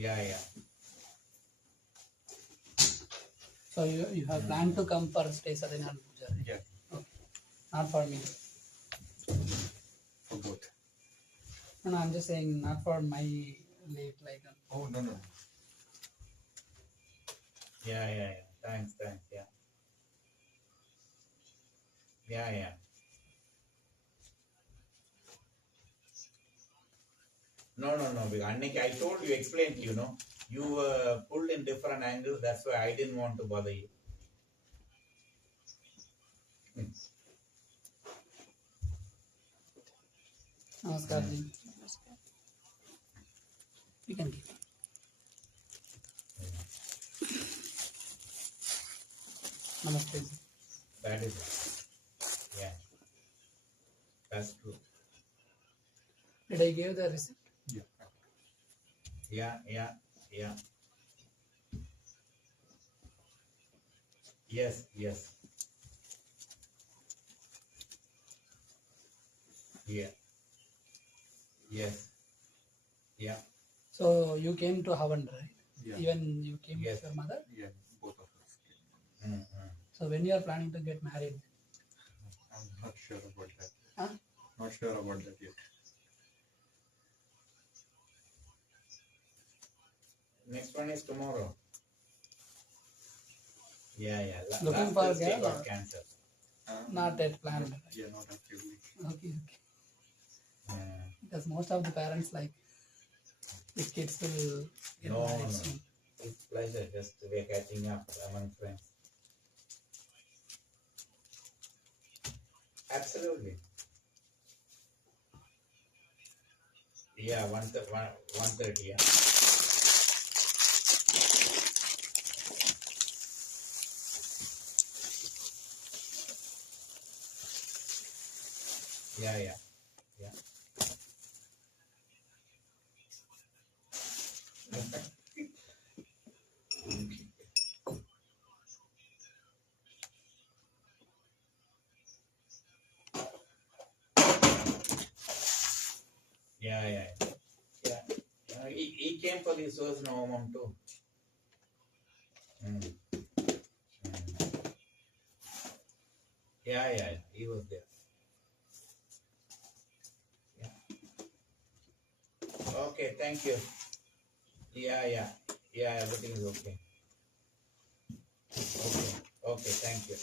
Yeah. So you have planned to come for stay Sathyanarayana Puja? Right? Yeah. Okay. Not for me. For both. No, I'm just saying not for my late like. Oh, no. Yeah. Thanks. Yeah. No. Annik, I told you, explained to you, no? You pulled in different angles. That's why I didn't want to bother you. Namaskar ji. You can give. Namaste ji. That is it. Yeah. That's true. Did I give the receipt? Yeah. Yes. Yeah. Yes. Yeah. So you came to Havan, right? Yeah. Even you came Yes. with your mother? Yeah, both of us came. So when you are planning to get married? I'm not sure about that. Huh? Not sure about that yet. Next one is tomorrow. Yeah. Looking Last for Thursday girl got or- cancer. Not yet planned. Yeah, not actively. Okay. Yeah. Because most of the parents like the kids will get No. married soon. It's pleasure. Just we're catching up among friends. Absolutely. Yeah, 1:30. Yeah. Yeah. Yeah. He came for the Suhasana Homam too. Yeah. He was there. Yeah. Okay, thank you. Yeah. Everything is okay. Okay. Thank you.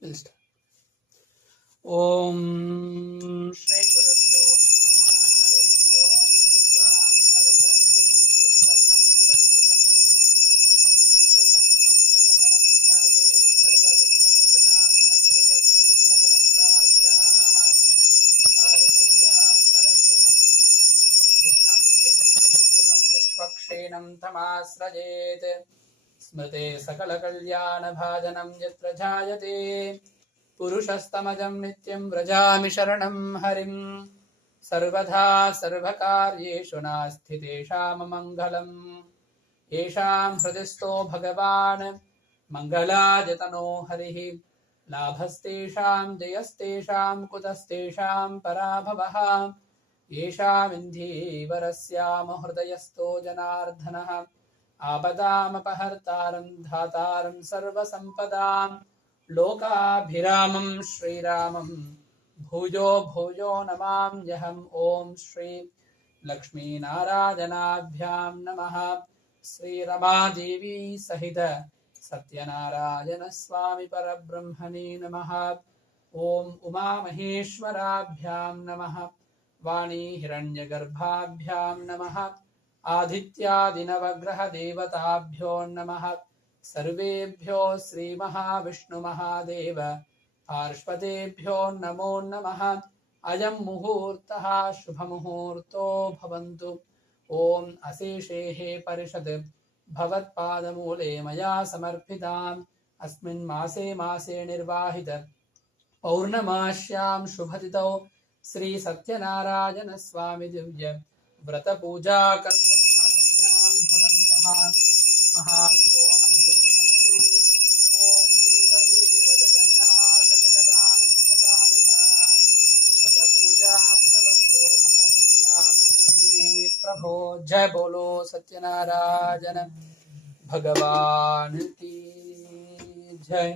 We'll start. Om Shri Guru Bhyo Namaha Hari Om Shuklam Bharadharam नैनं तमाश्रयेत् स्मृते सकलकल्याणभाजनं यत्र जायते पुरुषस्तमजं नित्यं व्रजामि शरणं हरिं सर्वदा सर्वकार्येषु नास्ति तेषाममङ्गलम् येषां हृदिस्थो भगवान् मङ्गलायतनो हरिः लाभस्तेषां जयस्तेषां कुतस्तेषां पराभवः येषामिन्धीवरस्याम हृदयस्थो जनार्दनः आपदामपहर्तारं धातारं सर्वसम्पदां लोकाभिरामं श्रीरामं भूयो भूयो नमाम्यहम् ॐ श्री लक्ष्मीनारायणाभ्यां नमः श्रीरमादेवी सहित सत्यनारायण स्वामी परब्रह्मणे नमः ॐ उमामहेश्वराभ्यां नमः वाणी हिरण्यगर्भाभ्यां नमः आदित्यादिनवग्रहदेवताभ्यो नमः सर्वेभ्यो श्रीमहाविष्णुमहादेव पार्श्वदेभ्यो नमो नमः अयं मुहूर्तः शुभमुहूर्तो भवन्तु ॐ अशेषेः परिषद् भवत्पादमूले मया समर्पिताम् अस्मिन् मासे निर्वाहित पौर्णमास्यां शुभतिथौ श्री सत्यनारायण स्वामी दिव्य व्रतपूजा कर्तुम् अनुज्ञां भवन्तः महान्तो अनुगृह्णन्तु ॐ देवदेव जगन्नाथ जगदानन्दकारकान् व्रतपूजा प्रवर्तोऽहमनुज्ञां देहि मे प्रभो जय बोलो सत्यनारायण भगवान की जय।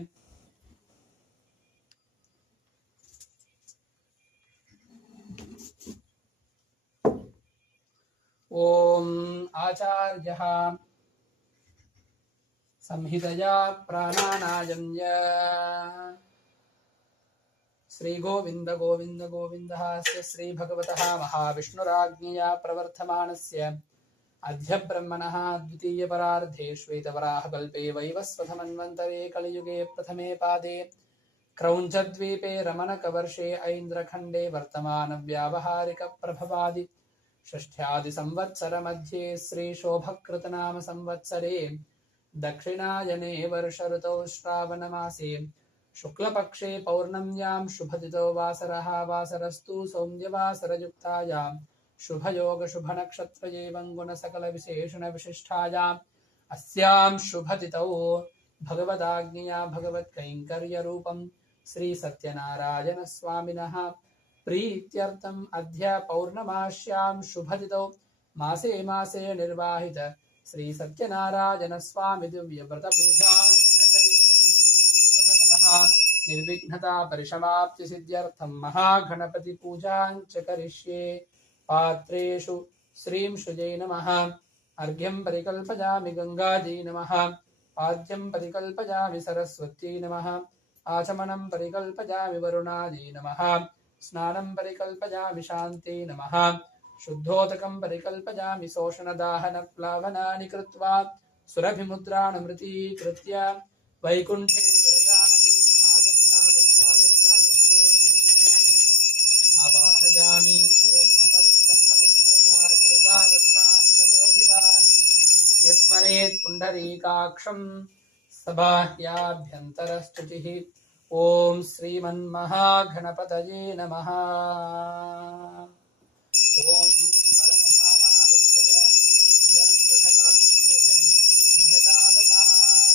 ओम आचार्यः संहितया प्राणानायम्य श्री गोविंद गोविंद गोविन्दः श्री भगवतः महाविष्णुराज्ञया प्रवर्तमानस्य अद्य ब्रह्मणः द्वितीय परार्धे श्वेतवराहकल्पे वैवस्वतमन्वन्तरे कलियुगे प्रथमे पादे क्रौञ्चद्वीपे रमणकवर्षे ऐन्द्रखण्डे वर्तमानव्यावहारिकप्रभवादि षष्ठ्यादिसंवत्सरमध्ये श्रीशोभकृतनाम संवत्सरे दक्षिणायने वर्षऋतौ श्रावणमासे शुक्लपक्षे पौर्णम्यां शुभतिथौ वासरः वासरस्तु सौम्यवासरयुक्तायां शुभयोग शुभनक्षत्र एवं गुणसकलविशेषणविशिष्टायाम् अस्यां शुभतिथौ भगवदाज्ञया भगवत्कैङ्कर्यरूपं श्रीसत्यनारायणस्वामिनः प्रीत्यर्थम् अद्य पौर्णमास्यां शुभतिथौ मासे निर्वाहित श्रीसत्यनारायणस्वामि दिव्यव्रतपूजां प्रथमतः निर्विघ्नता परिसमाप्तिसिद्ध्यर्थं महागणपतिपूजां च करिष्ये। पात्रेषु श्रीं शुजै नमः अर्घ्यं परिकल्पयामि गंगाजी नमः पाद्यं परिकल्पयामि सरस्वती नमः आचमनं परिकल्पयामि वरुणाजी नमः स्नानं परिकल्पयामि शान्ति नमः शुद्धोदकं परिकल्पयामि शोषणदाहनप्लावनानि कृत्वा सुरभिमुद्राणमृतीकृत्य वैकुण्ठे विरजानतीम् आवाहयामि। ॐ अपवित्रपवित्रो भा सर्वावस्थां ततोऽभिवात् यस्मरेत् पुण्डरीकाक्षं सबाह्याभ्यन्तरस्तुतिः। ॐ श्रीमन्महागणपतये नमः। ॐ परमधामावस्थित मदनुग्रहकाम्यजन् सिद्धतावतार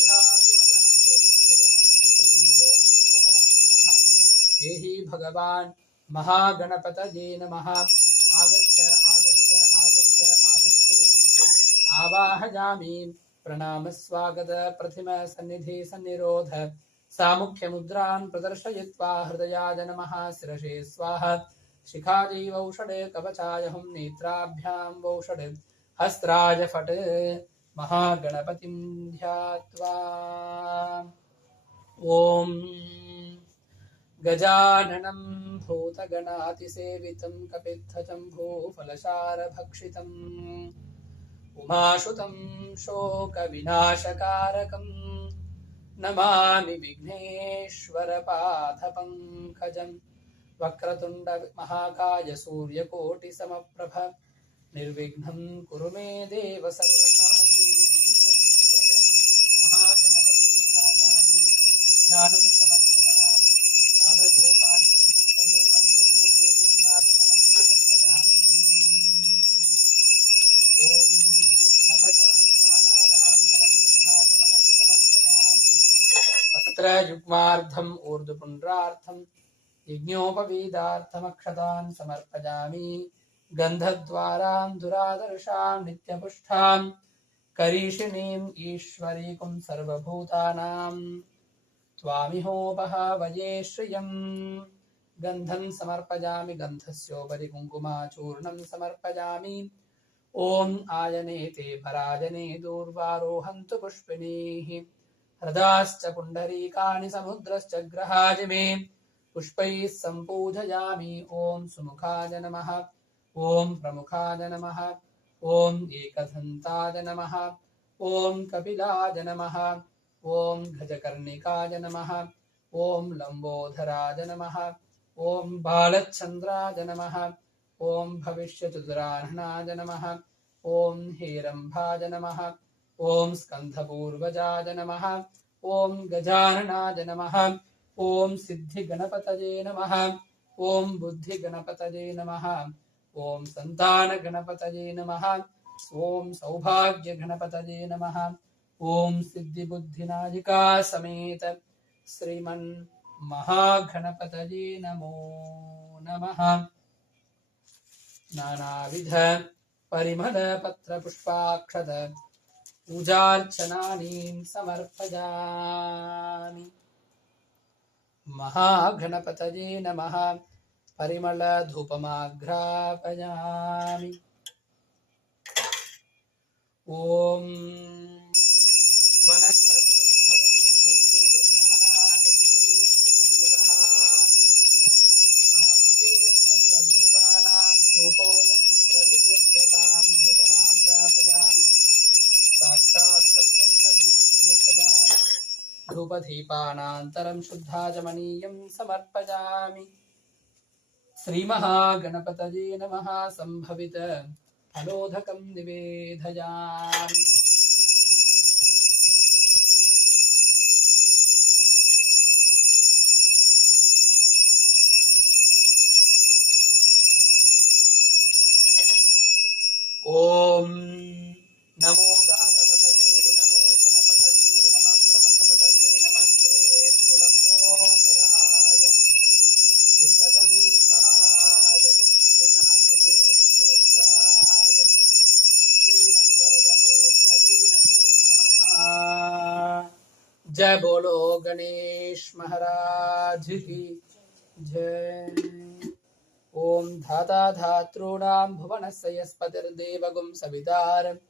इहाभिमतमन्त्रसिद्धितमन्त्रशरीरो नमो नमः। एहि भगवान् महागणपतये नमः। आगच्छ आगच्छ आगच्छ आगच्छेत् आवाहयामि। प्रणाम स्वागत प्रतिम सन्निधि सन्निरोध सामुख्यमुद्रान् प्रदर्शयित्वा हृदयाय नमः शिरसे स्वाहा। शिखायै वौषडे कवचाय हुं नेत्राभ्यां वौषडे हस्त्राय फट् महागणपतिं ध्यात्वा। ॐ गजाननं भूतगणातिसेवितं कपित्थजम्बूफलसारभक्षितम् उमासुतं शोकविनाशकारकं नमामि विघ्नेश्वरपादपङ्कजं। वक्रतुण्ड महाकाय सूर्यकोटिसमप्रभ निर्विघ्नं कुरु मे देव सर्वकार्येषु सर्वदा महागणपतिं ध्यायामि ध्यानं समर्पयामि पादयोपाद्यं हस्तयो अर्घ्यं मुखे शुद्धात्मनं समर्पयामि ॐ नभजामि स्नानानन्तरं शुद्धात्मनं समर्पयामि वस्त्रयुग्मार्थम् ऊर्ध्वपुण्ड्रार्थं यज्ञोपवीदार्थमक्षतान् समर्पयामि गन्धद्वारां दुरादर्शां नित्यपुष्टां करीषिणीम् ईश्वरीकुं सर्वभूतानां त्वामिहोपहावये श्रियं गन्धं समर्पयामि गन्धस्योपरि कुङ्कुमाचूर्णं समर्पयामि ॐ आयनेते पराजने दूर्वारोहन्तु पुष्पिणीः हृदाश्च पुण्डरीकाणि समुद्रश्च ग्रहाजिमे पुष्पैः सम्पूजयामि ॐ सुमुखाय नमः ॐ प्रमुखाय नमः ॐ एकदन्ताय नमः ॐ कपिलाय नमः ॐ गजकर्णिकाय नमः ॐ लम्बोदराय नमः ॐ बालचन्द्राय नमः ॐ भविष्यचतुरार्हणाय नमः ॐ हेरम्भाय नमः ॐ स्कन्धपूर्वजाय नमः ॐ गजाननाय नमः ॐ सिद्धिगणपतये नमः ॐ बुद्धिगणपतये नमः ॐ सन्तानगणपतये नमः ॐ सौभाग्यगणपतये नमः ॐ सिद्धिबुद्धिनायिका समेत श्रीमन्महागणपतये नमो नमः नानाविध परिमल पत्र पुष्पाक्षत पूजार्चनानीं समर्पयामि महागणपतये नमः परिमल धूपमाघ्रापयामि ॐ वनस्पत्युद्भवे दिव्ये नानागन्धैः संयुतः आग्नेयः सर्वदेवानां धूपोऽयं प्रतिगृह्यतां धूपमाघ्रापयामि साक्षात् प्रत्यक्षदीपं धृतयामि धूपदीपानान्तरं शुद्धाचमनीयं समर्पयामि श्रीमहागणपतये नमः सम्भवित फलोदकं निवेदयामि ॐ नमो गातपतये नमो गणपतये नमः प्रमथपतये नमस्ते लम्बोदराय एकदन्ताय विघ्नविनाशिने शिवसुताय श्रीमन्वरदमूर्तये नमो नमः जय बोलो गणेश महाराज की जय ॐ धाता धातॄणां भुवनस्य यस्पतिर्देवगुं सवितारमभिमाति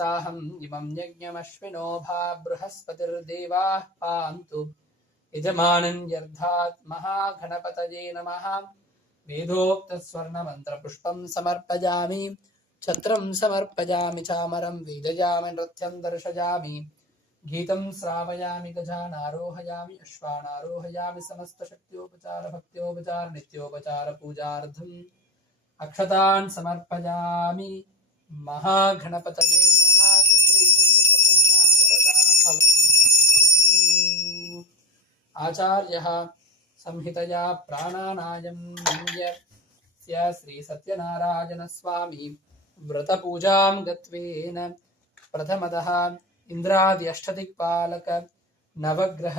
साहम् इमं यज्ञमश्विनो भा बृहस्पतिर्देवाः पान्तु यजमानं यर्धात् महागणपतये नमः वेदोक्तस्वर्णमन्त्रपुष्पं समर्पयामि छत्रं समर्पयामि चामरं वेदयामि नृत्यं दर्शयामि गीतं श्रावयामि गजानारोहयामि अश्वानारोहयामि समस्तशक्त्योपचार भक्त्योपचार नित्योपचार पूजार्थम् अक्षतान् समर्पयामि महागणपतये नमः सुप्रीतसुप्रसन्ना वरदा भवन्तु आचार्यः संहितया प्राणानायं निन्द्य श्री सत्यनारायण स्वामी व्रतपूजां गत्वेन प्रथमतः इंद्रादि अष्टदिक्पालक नवग्रह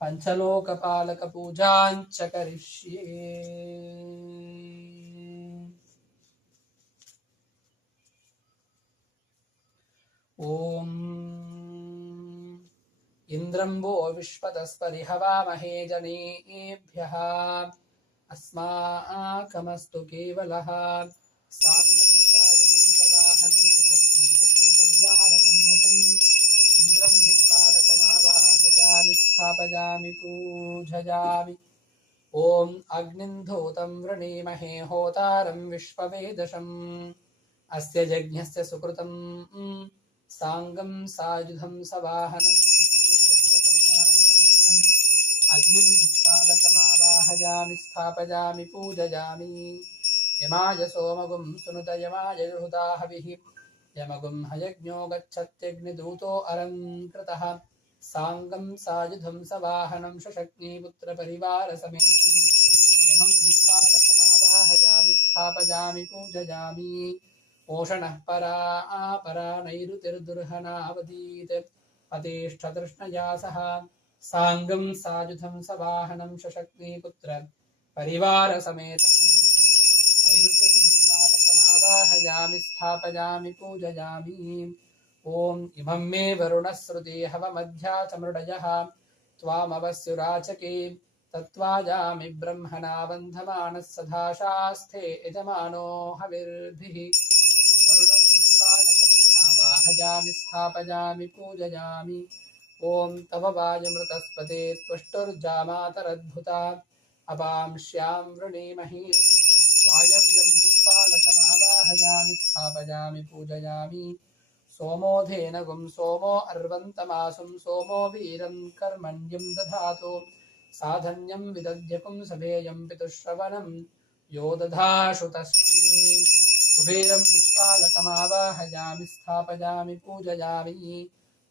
पंचलोकपालक पूजांच करिष्ये ओम इंद्रं वो विश्वतस्परिहवामहे जनेभ्यः अस्माकमस्तु केवलः साङ्गं साधितं सवाहनं परिवारसमेतं इंद्रं दिक्पालकमावाहयामि स्थापयामि पूजयामि ओम अग्निं धूतं वृणीमहे होतारं विश्ववेदशम् अस्य यज्ञस्य सुकृतं साङ्गं सायुधं सवाहनं अग्निं दिक्पालकमावाहयामि स्थापयामि पूजयामि यमाय सोमगुं सुनुत यमाय जुहुता हविः यमगुं हयज्ञो गच्छत्यग्निदूतो अलङ्कृतः साङ्गं सायुधं सवाहनं शशक्तिपुत्रपरिवारसमेतं यमं दिक्पालकमावाहयामि स्थापयामि पूजयामि ओषणः परा नैरुतिर्दुर्हनावदीत् अतिष्ठतृष्णया सह साङ्गं सायुधं सवाहनं शशक्तिपुत्र परिवारसमेतं नैऋतिं दिक्पालकमावाहयामि स्थापयामि पूजयामि ॐ इमं मे वरुणश्रुति हवमध्या च मृडयः त्वामवस्युराचके तत्त्वायामि ब्रह्मणा बन्धमानः सदा शास्ते यजमानो हविर्भिः वरुणं दिक्पालकम् आवाहयामि स्थापयामि पूजयामि ॐ तव वायुमृतस्पते त्वष्टुर्जामातरद्भुता अपां श्यां वृणीमहि वायव्यं दिक्पालकमावाहयामि स्थापयामि पूजयामि सोमोधेन गुं सोमो अर्वन्तमासुं सोमो वीरं कर्मण्यं दधातु साधन्यं विदध्यपुं सभेयं पितुश्रवणं यो दधाशु तस्मै कुबेरं दिक्पालकमावाहयामि स्थापयामि पूजयामि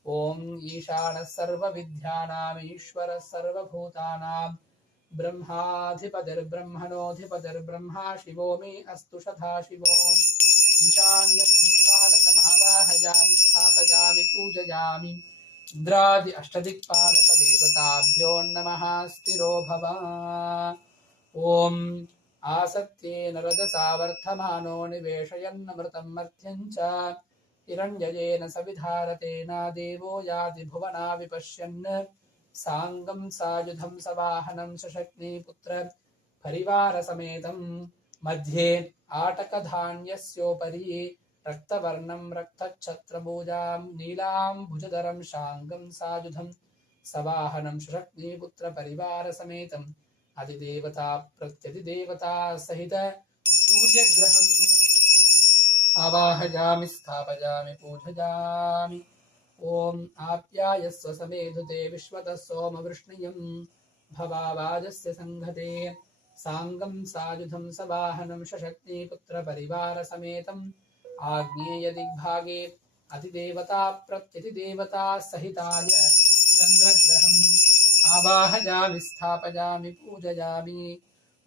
ॐ ईशानः सर्वविद्यानामीश्वरः सर्वभूतानां ब्रह्माधिपतिर्ब्रह्मणोऽधिपतिर्ब्रह्मा शिवो मे अस्तु सदाशिवो ईशान्यं दिक्पालकमावाहयामि स्थापयामि पूजयामि इन्द्रादि अष्टदिक्पालकदेवताभ्यो नमः स्थिरो भव ॐ आसत्येन रजसा वर्धमानो निवेशयन्नमृतं मर्त्यं च हिरण्ययेन सविधारतेन देवो याति भुवना विपश्यन् साङ्गं सायुधं सवाहनं शशक्तिपुत्र परिवारसमेतं मध्ये आटकधान्यस्योपरि रक्तवर्णं रक्तच्छत्रभुजां नीलां भुजधरं शाङ्गं सायुधं सवाहनं शशक्तिपुत्र परिवारसमेतम् अधिदेवता प्रत्यधिदेवता सहित सूर्यग्रहम् आवाहयामि स्थापयामि पूजयामि ॐ आप्यायस्व समेधुते विश्वतः सोमवृष्णियं भवावाजस्य संघते साङ्गं सायुधं सवाहनं शशक्तिपुत्रपरिवारसमेतम् आग्नेयदिग्भागे अतिदेवता प्रत्यतिदेवता सहिताय चन्द्रग्रहम् आवाहयामि स्थापयामि पूजयामि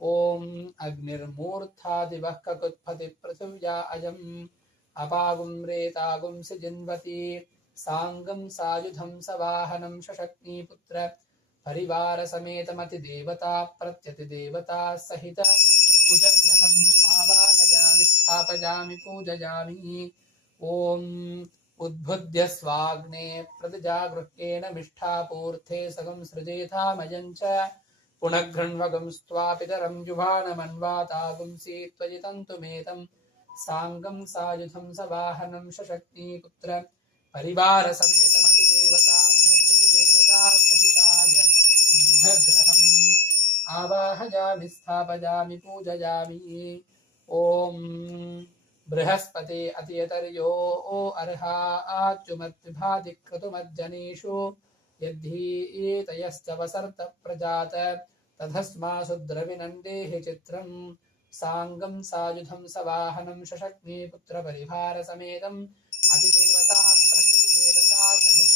ॐ अग्निर्मूर्धादिवः ककुत्पतिपृथिव्या अयम् अपागुं रेतागुं सिजिन्वती साङ्गं सायुधं सवाहनं शशक्तिपुत्र परिवारसमेतमतिदेवता प्रत्यतिदेवता सहित कुजग्रहम् आवाहयामि स्थापयामि पूजयामि ॐ उद्बुद्ध्य स्वाग्ने प्रतिजागृह्येन मिष्ठापूर्थे सगं सृजेथामयं च पुनः स्वापितरं जुभानमन्वातागुंसि त्वजितन्तुमेतं साङ्गं सायुधं सवाहनं शशक्तिपुत्र परिवारसमेतमतिदेवता प्रत्यतिदेवता सहिताय बुधग्रहम् आवाहयामि स्थापयामि पूजयामि ॐ बृहस्पते अतियतर्यो अर्हाच्युमत्विभादिक्रतुमज्जनेषु यद्धीतयश्च वसर्त प्रजात तधस्मासु द्रविनन्देहि चित्रम् साङ्गं सायुधं सवाहनं शशक्तिपुत्रपरिवारसमेतम् अतिदेवता प्रत्यतिदेवता सहित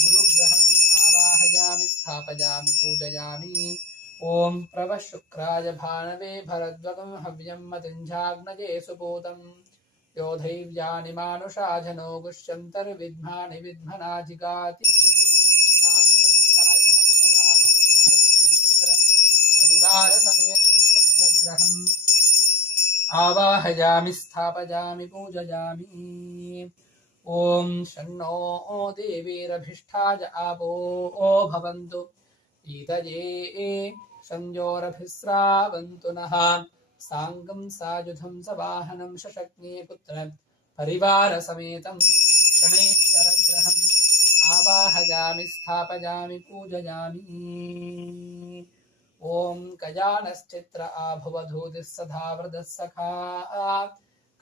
गुरुग्रहम् आवाहयामि स्थापयामि पूजयामि ॐ प्रवः शुक्राय भानवे भरद्वगं हव्यं मतिञ्जाग्नजे सुपूतं यो धैर्यानि मानुषाधनो गुष्यन्तर्विद्मानि विद्मनाधिगाति साङ्गं सायुधं सवाहनं शशक्तिपुत्र परिवारसमेतं शुक्रग्रहम् आवाहयामि स्थापयामि पूजयामि ॐ शन्नो देवीरभिष्ठाय आपो भवन्तु ईतये संयोरभिस्रावन्तु नः साङ्गं सायुधं सवाहनं शशक्तिपुत्र परिवारसमेतं शनैश्चरग्रहम् आवाहयामि स्थापयामि पूजयामि ॐ कयानश्चित्र आभुवधूतिः सदा वृदः सखा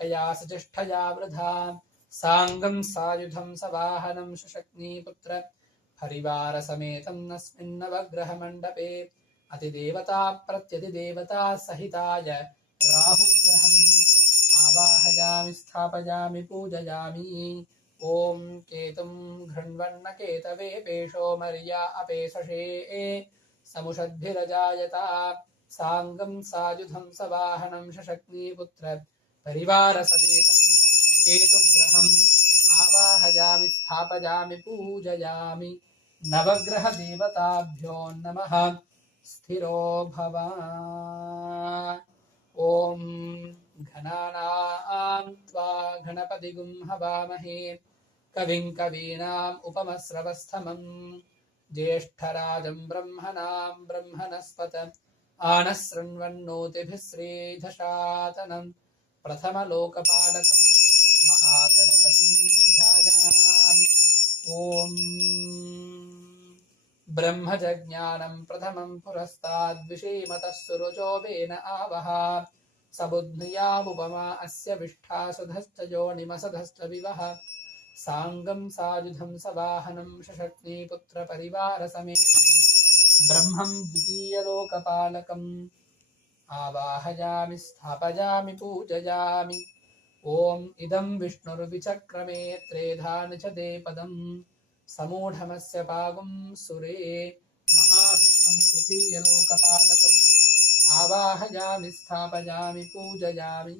कयासजिष्ठया वृधा साङ्गं सायुधं सवाहनं शशक्तिपुत्र परिवारसमेतं नस्मिन्नवग्रहमण्डपे अतिदेवता प्रत्यतिदेवता सहिताय राहुग्रह आवाहयामि स्थापयामि पूजयामि ॐ केतुं घृण्वन्नकेतवे पेशो मर्या अपेशशे समुषद्भिरजायता साङ्गं सायुधं सवाहनं शशक्नीपुत्र परिवारसमेतं केतुग्रहम् आवाहयामि स्थापयामि पूजयामि नवग्रहदेवताभ्यो नमः स्थिरो भव ॐ घनानां त्वा गणपतिगुं हवामहे कविं कवीनाम् उपमस्रवस्थमं ज्येष्ठराजं ब्रह्मणां ब्रह्मणस्पत आनः शृण्वन्नोतिभिः श्रीधशातनं प्रथमलोकपालकं महागणपतिं ध्यायामि ॐ ब्रह्मजज्ञानं प्रथमं पुरस्ताद्विषीमतः सुरुचो वेन आवह सबुध्नुयामुपमा अस्य विष्ठासुधश्च योनिमसधश्च विवह साङ्गं सायुधं सवाहनं शशक्नीपुत्रपरिवारसमेतं ब्रह्मं द्वितीयलोकपालकम् आवाहयामि स्थापयामि पूजयामि ॐ इदं विष्णुर्विचक्रमे त्रेधानि च ते पदं समूढमस्य पागुं सुरे महाविष्णुं तृतीयलोकपालकम् आवाहयामि स्थापयामि पूजयामि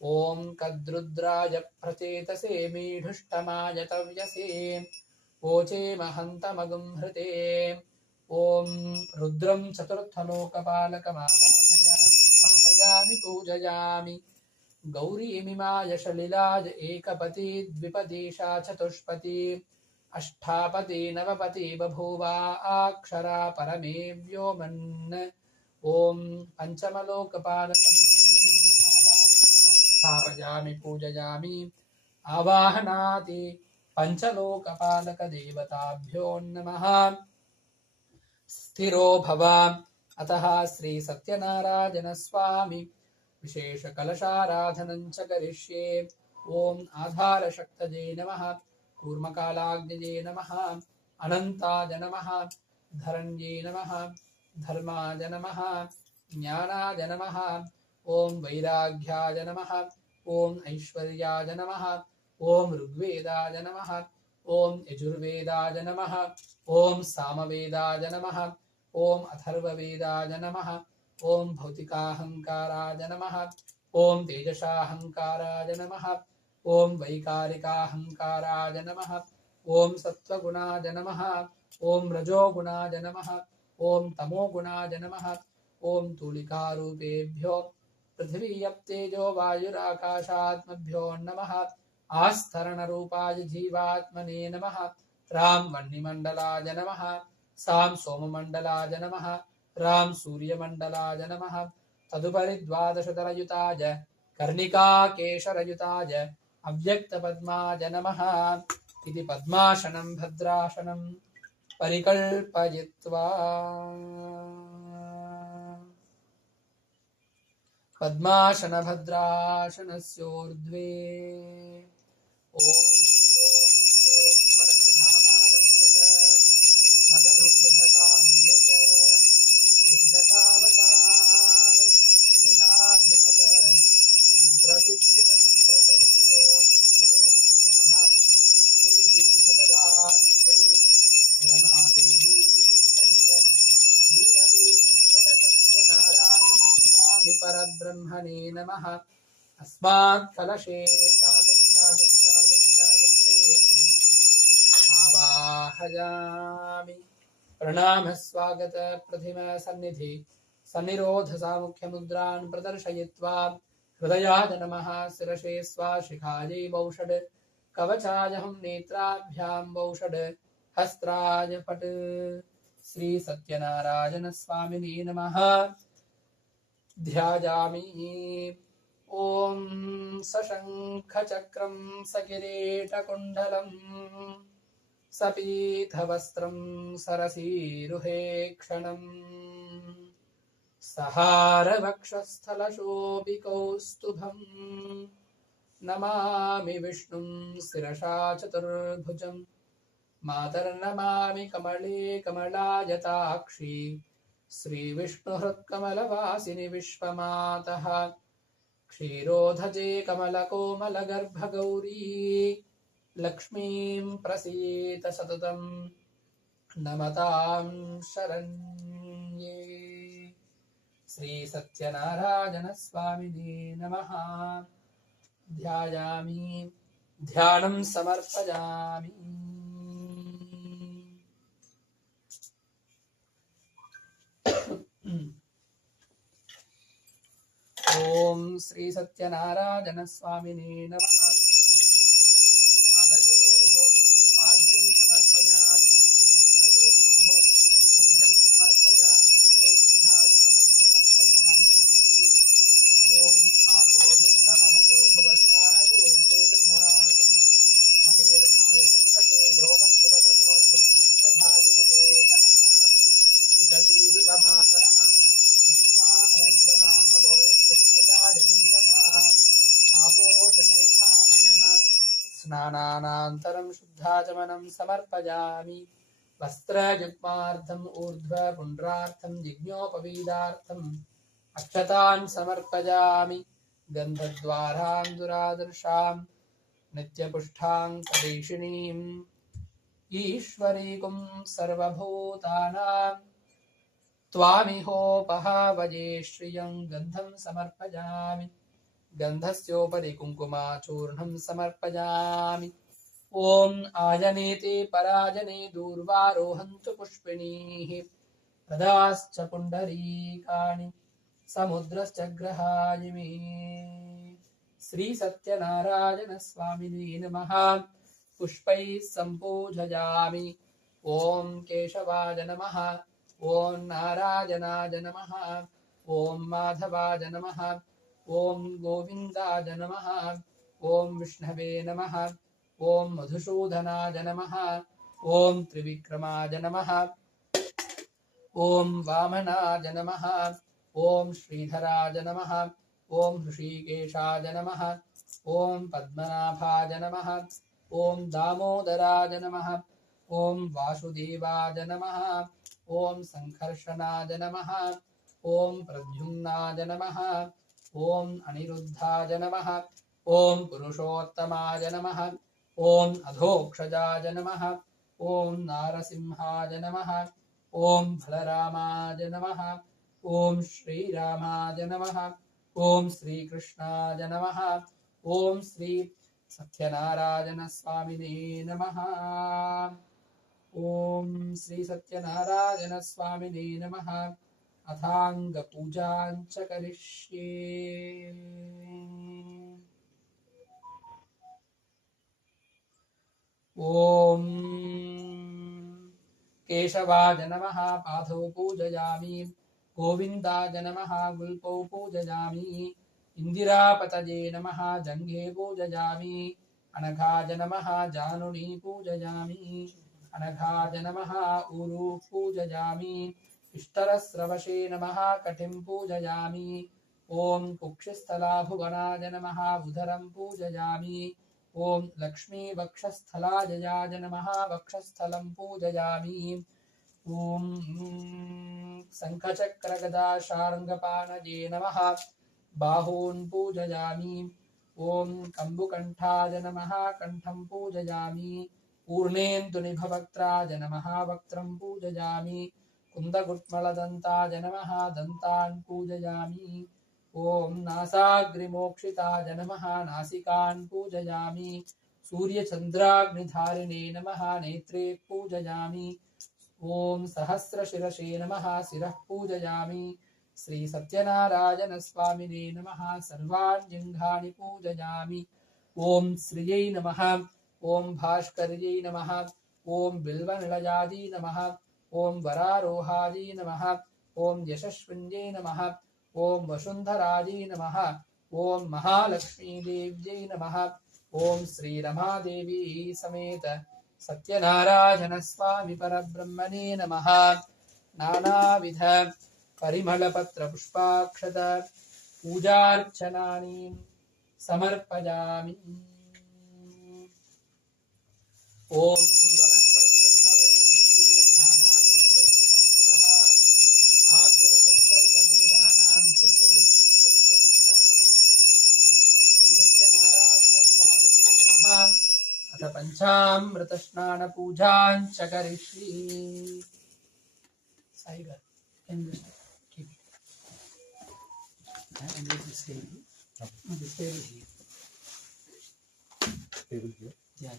ॐ कद्रुद्राय प्रचेतसे मीढुष्टमाय तव्यसे वोचे महन्तमगुं हृते ॐ रुद्रं चतुर्थलोकपालकमावाहयामि स्थापयामि पूजयामि गौरीमिमाय शलिलाय एकपति द्विपदीशा चतुष्पति अष्टापति नवपति बभूवा अक्षरा परमे व्योमन् ॐ पञ्चमलोकपालकं स्थापयामि पूजयामि आवाहनाति पञ्चलोकपालकदेवताभ्यो नमः स्थिरो भव अतः श्री सत्यनारायण स्वामी विशेष कलशाराधनं च करिष्ये ॐ आधारशक्तये नमः कूर्मकालाग्नये नमः अनन्ताय नमः धरण्ये नमः धर्माय नमः ज्ञानाय नमः ॐ वैराग्याय नमः ॐ ऐश्वर्याय नमः ॐ ऋग्वेदाय नमः ॐ यजुर्वेदाय नमः ॐ सामवेदाय नमः ॐ अथर्ववेदाय नमः ॐ भौतिकाहङ्काराय नमः ॐ तेजसाहङ्काराय नमः ॐ वैकारिकाहङ्काराय नमः ॐ सत्त्वगुणाय नमः ॐ रजोगुणाय नमः ॐ तमोगुणाय नमः ॐ तूलिकारूपेभ्यो पृथिवीयप्तेजो वायुराकाशात्मभ्यो नमः आस्तरणरूपाय जीवात्मने नमः राम वह्निमण्डलाय नमः सां सोममण्डलाय नमः राम सूर्यमण्डलाय नमः तदुपरि द्वादशतरयुताय कर्णिकाकेशरयुताय अव्यक्तपद्माय नमः इति पद्मासनं भद्रासनं परिकल्पयित्वा पद्मासनभद्रासनस्योर्ध्वे ॐ परमधामावस्थित मदनुग्रहकाम्यज उद्धतावतार विहाधिमत मन्त्रसिद्धिकमन्त्रशरीरो नमः श्री भगवान् श्री रमादेवी सहित वीरवेङ्कटसत्यनारायण स्वामी परब्रह्मणे नमः अस्मात् कलशे आवाहयामि प्रणाम स्वागत प्रथिम सन्निधि सन्निरोध सामुख्य मुद्रान् प्रदर्शयित्वा हृदयाय नमः शिरसे स्वाशिखायै वौषड कवचाय हम नेत्राभ्यां वौषड हस्त्राय पट श्री सत्यनारायण स्वामिने नमः ध्यायामि ॐ सशङ्खचक्रं सकिरीटकुण्डलम् सपीतवस्त्रं सरसीरुहेक्षणम् सहारवक्षस्थलशोभिकौस्तुभम् नमामि विष्णुं शिरसा चतुर्भुजम् मातर्नमामि कमले कमलायताक्षी श्रीविष्णुहृत्कमलवासिनि विश्वमातः क्षीरोधजे कमलकोमलगर्भगौरी लक्ष्मीं प्रसीत सततं नमतां शरण्ये। श्री सत्यनारायण स्वामिने नमः। ध्यायामि ध्यानं समर्पयामि। ओम श्री सत्यनारायण स्वामिने नमः। पादयोः पाद्यं समर्पयामि, हस्तयोः अर्घ्यं समर्पयामि, ते शुद्धाचमनं समर्पयामि। ओम आपोहिष्ठामयो भुवस्तानपूर्वे दधातन महेरणाय चक्षसे योगशिवतमोरसस्य धार्यते हनः उषतीरिव मातरः तस्मारण्डमामवोयक्षयाय जिन्वता आपो जनयथानः। स्नानानन्तरं शुद्धाचमनं समर्पयामि। वस्त्रयुग्मार्थम् ऊर्ध्वपुण्ड्रार्थं यज्ञोपवीदार्थम् अक्षतान् समर्पयामि। गन्धद्वारां दुरादर्शां नित्यपुष्टां कलेशिनीम् ईश्वरीकुं सर्वभूतानां त्वामिहोपहावये श्रियं गन्धं समर्पयामि। गन्धस्योपरि कुङ्कुमाचूर्णं समर्पयामि। ॐ आयनेते परायणे दूर्वारोहन्तु पुष्पिणीः पदाश्च पुण्डरीकाणि समुद्रश्च ग्रहाय मे। श्री सत्यनारायण स्वामिने नमः। पुष्पैः सम्पूजयामि। ॐ केशवाय नमः। ॐ नारायणाय नमः। ॐ माधवाय नमः। ॐ गोविन्दाय नमः। ॐ विष्णवे नमः। ॐ मधुसूदनाय नमः। ॐ त्रिविक्रमाय नमः। ॐ वामनाय नमः। ॐ श्रीधराय नमः। ॐ ऋषिकेशाय नमः। ॐ पद्मनाभाय नमः। ॐ दामोदराय नमः। ॐ वासुदेवाय नमः। ॐ सङ्कर्षणाय नमः। ॐ प्रद्युम्नाय नमः। ॐ अनिरुद्धाय नमः। ॐ पुरुषोत्तमाय नमः। ॐ अधोक्षजाय नमः। ॐ नारसिंहाय नमः। ॐ बलरामाय नमः। ॐ श्रीरामाय नमः। ॐ श्रीकृष्णाय नमः। ॐ श्री सत्यनारायण स्वामिने नमः। ॐ श्री सत्यनारायण स्वामिने नमः। अथाङ्गपूजां च करिष्ये। ॐ केशवाय नमः। पादौ पूजयामि। गोविन्दाय नमः। गुल्पौ पूजयामि। इन्दिरापतये नमः। जङ्घे पूजयामि। अनघाय नमः। जानुनी पूजयामि। अनघाय नमः। ऊरू पूजयामि। इष्टरस्रवशे नमः। कटिं पूजयामि। ॐ कुक्षिस्थलाभुवनाय नमः। उदरं पूजयामि। ॐ लक्ष्मीवक्षस्थलाजयाय नमः। वक्षस्थलं पूजयामि। ॐ शङ्खचक्रगदाशार्ङ्गपाणये नमः। बाहून् पूजयामि। ॐ कम्बुकण्ठाय नमः। कण्ठं पूजयामि। पूर्णेन्दुनिभवक्त्राय नमः। वक्त्रं पूजयामि। कुन्दकुट्मलदन्ताय नमः। दन्तान् पूजयामि। ॐ नासाग्रिमोक्षिताय नमः। नासिकान् पूजयामि। सूर्यचन्द्राग्निधारिणे नमः। नेत्रे पूजयामि। ॐ सहस्रशिरसे नमः। शिरः पूजयामि। श्री सत्यनारायण स्वामिने नमः। सर्वाण्यङ्गानि पूजयामि। ॐ श्रियै नमः। ॐ भास्कर्यै नमः। ॐ बिल्वनिलयायै नमः। ॐ वरारोहायै नमः। ॐ यशस्विन्यै नमः। ॐ वसुन्धरायै नमः। ॐ महालक्ष्मीदेव्यै नमः। ॐ श्रीरमादेवी समेत सत्यनारायण स्वामी परब्रह्मणे नमः। नानाविध परिमलपत्र पुष्पाक्षत पूजार्चनानि समर्पयामि। ॐ वनस्पत्युद्भवे दिव्यैर्नानाविधैः संवितः आग्रेयः सर्वदेवानां धूपोऽयं प्रतिगृह्यताम्। Panchamrita Snana Pujan Chakarishi. Saigar. Can you just keep it? And leave this table. No, this table here. Table here. Yeah.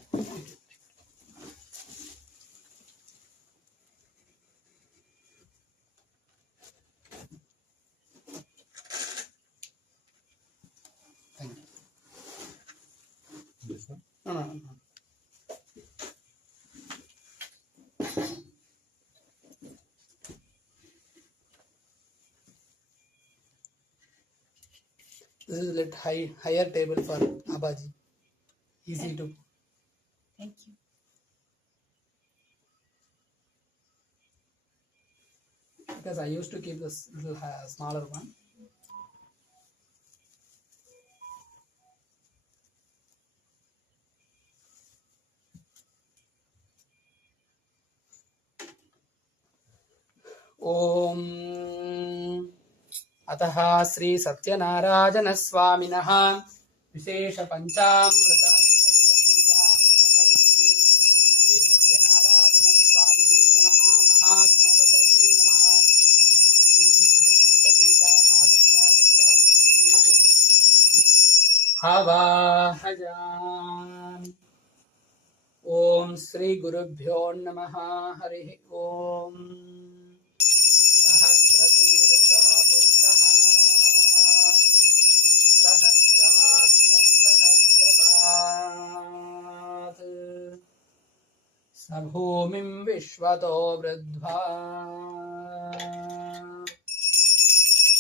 Thank you. This one. No. This is a little higher table for Abaji. Easy to. Thank you. Because I used to keep this little smaller one. Om Ataha Sri Sathyanarayana Swaminaha Vishesha Panchamrita Abhisheka Pujam Chakarishi Sri Sathyanarayana Swamine Namaha Mahadhanapataye Namaha Sri Abhisheka Pita Havahajan Om Sri Gurubhyo Namaha Hari Om Sahasratirtha Purushaha Sahasraksha Sahasrapath Sabhumim Vishwato Vridhva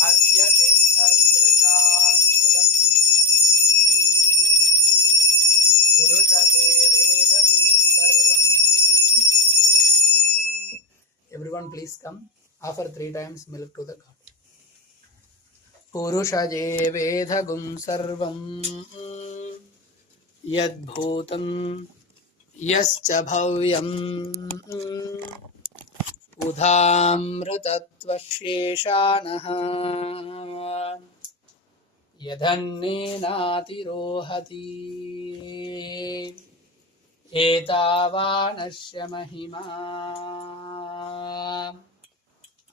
Asya Tishaddakankulam Purushadevedagum Sarvam. Everyone please come. Offer 3 times milk to the god. Purushadevedagum Sarvam Yadbhutam Yascha Bhavyam Udhamritatvasheshanaha Yadhanenatirohati Etavanasya Mahima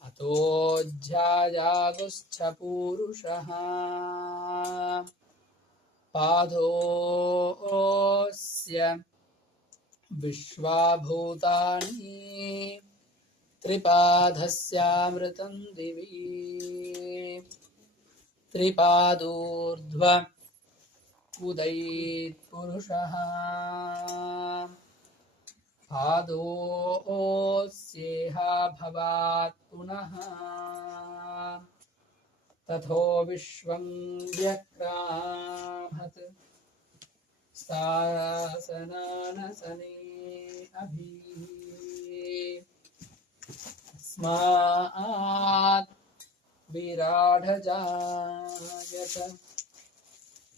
Atojjayaguscha Purushaha Padosya Vishwabhutani Tripadhasyamritam Divi Tripadurdhva Udait Purushaha Padosyeha Bhavat Punaha Tatho Vishwam Vyakramhat Sasananasane Abhi Smaat Viradhajayata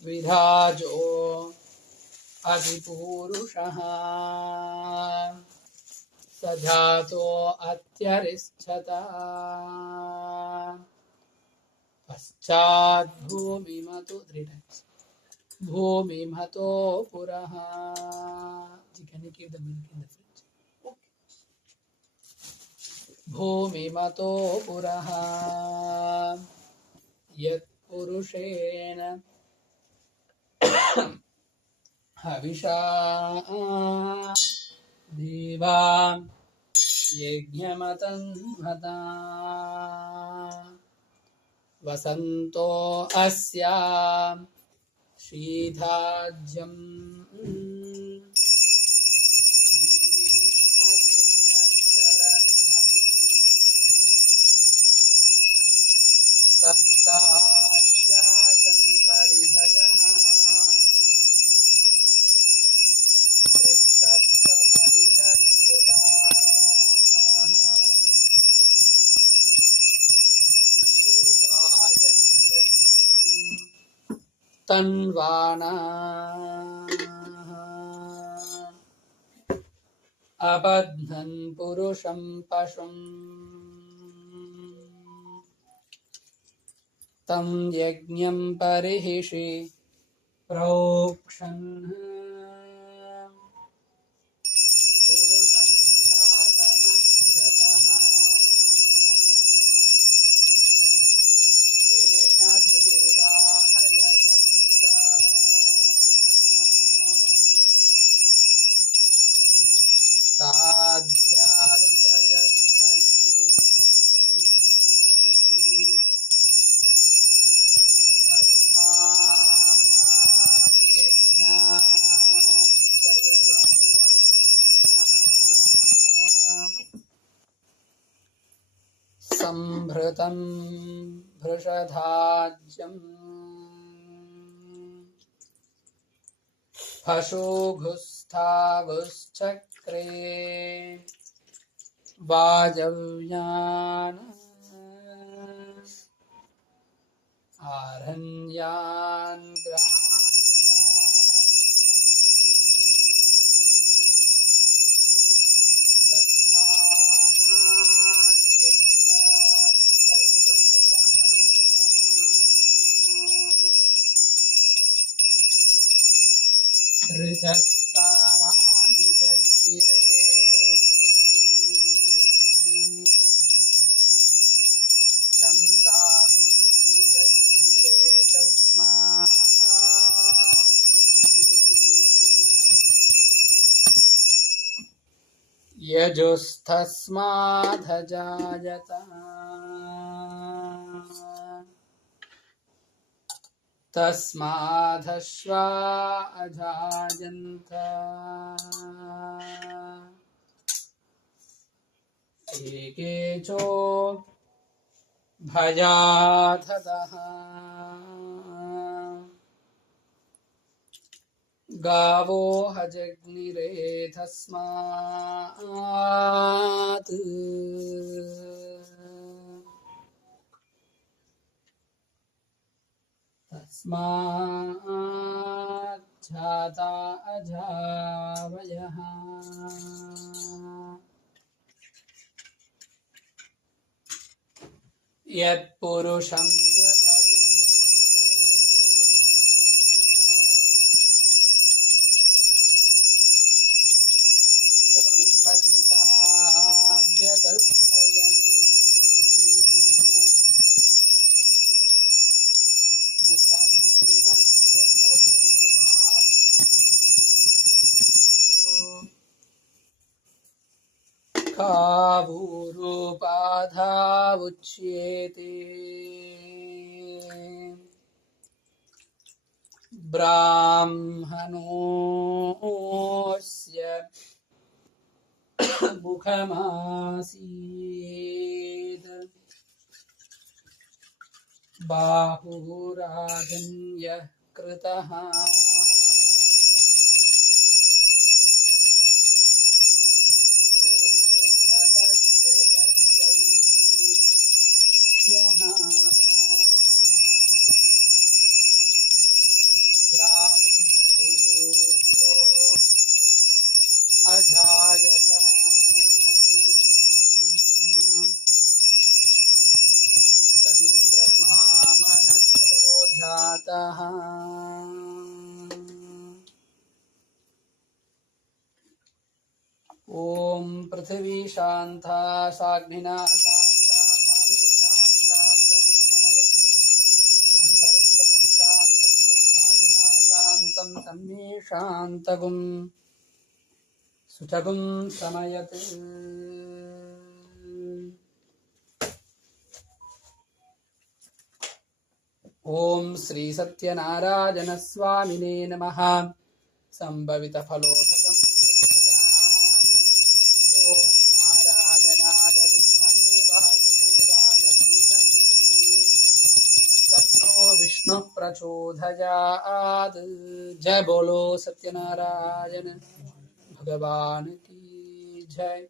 Vidhajo Adipurushaha Sadhato Atyaristhata Paschad Bhumimatu 3 times. Bhumimato Puraha. Can you keep the milk in the fridge? Bhumimato Puraha Yat Purushena Havisha Deva Yajnamatan Bhata Vasanto Asya Shridhajyam Saptashyashan Paridhayaha Trishakta Paridhakritaha Devayasvekhan Tanvana Abadhan Purusham Pasham Tam Yajñam Parihishi Prokshan संभृतं भृषधाज्यम् पशुघुस्थागुश्चक्रे वाजव्यान् आरण्यान् ऋचः सामानि जग्निरे छन्दागुंसि जग्निरे तस्मात् यजुस्तस्मादजायत तस्मादश्वा अजायन्त एकेचो भयाथदः गावो हजग्निरे तस्मात् तस्मात् जाता अजावयः यत्पुरुषं यततुः सविताव्यदर्शयन् मुखं किमस्य तौ बाहु कावूरुपाधावुच्येते ब्राह्मणोऽस्य मुखमासीत् बाहुराजन्यः कृतः अजायत चंद्रमा मनसो जातः ओम पृथ्वी शांता साग्निना शांता कामे शांता गमन समयति अंतरिक्षगुं शांतं तद्भाजना शांतं तन्मे शांतगुं सुचगुं समयत् ओम श्री सत्यनारायण स्वामिने नमः संभवित फलोदकं देवयामि ओम नारायणाय विद्महे वासुदेवाय धीमहि तन्नो विष्णु प्रचोदयात्। जय बोलो सत्यनारायण भगवान की जय।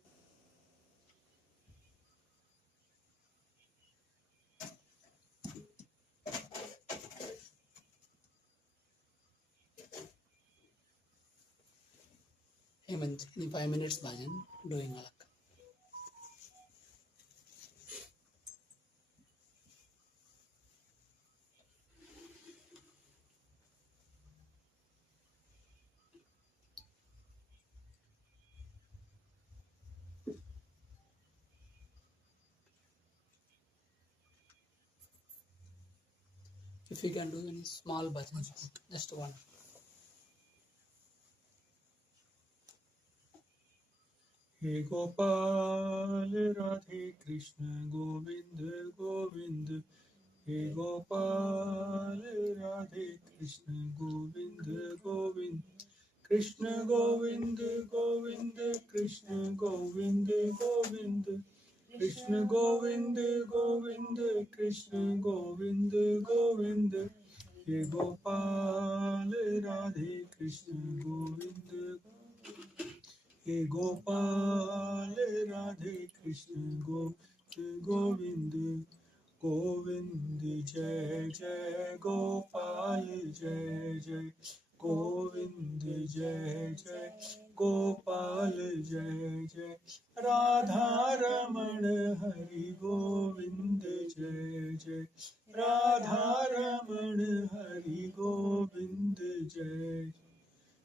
Hemant, in 5 minutes bhajan doing alak. If you can do any small bhajan, just one. हे गोपाल राधे कृष्ण गोविंद गोविंद हे गोपाल राधे कृष्ण गोविंद गोविंद कृष्ण गोविंद गोविंद कृष्ण गोविंद गोविंद कृष्ण गोविंद गोविंद कृष्ण गोविंद गोविंद हे गोपाल राधे कृष्ण गोविंद हे गोपाल राधे कृष्ण गोविंद गोविंद जय जय गोपाल जय जय गोविंद जय जय गोपाल जय जय राधा रमण हरि गोविंद जय जय राधा रमण हरि गोविंद जय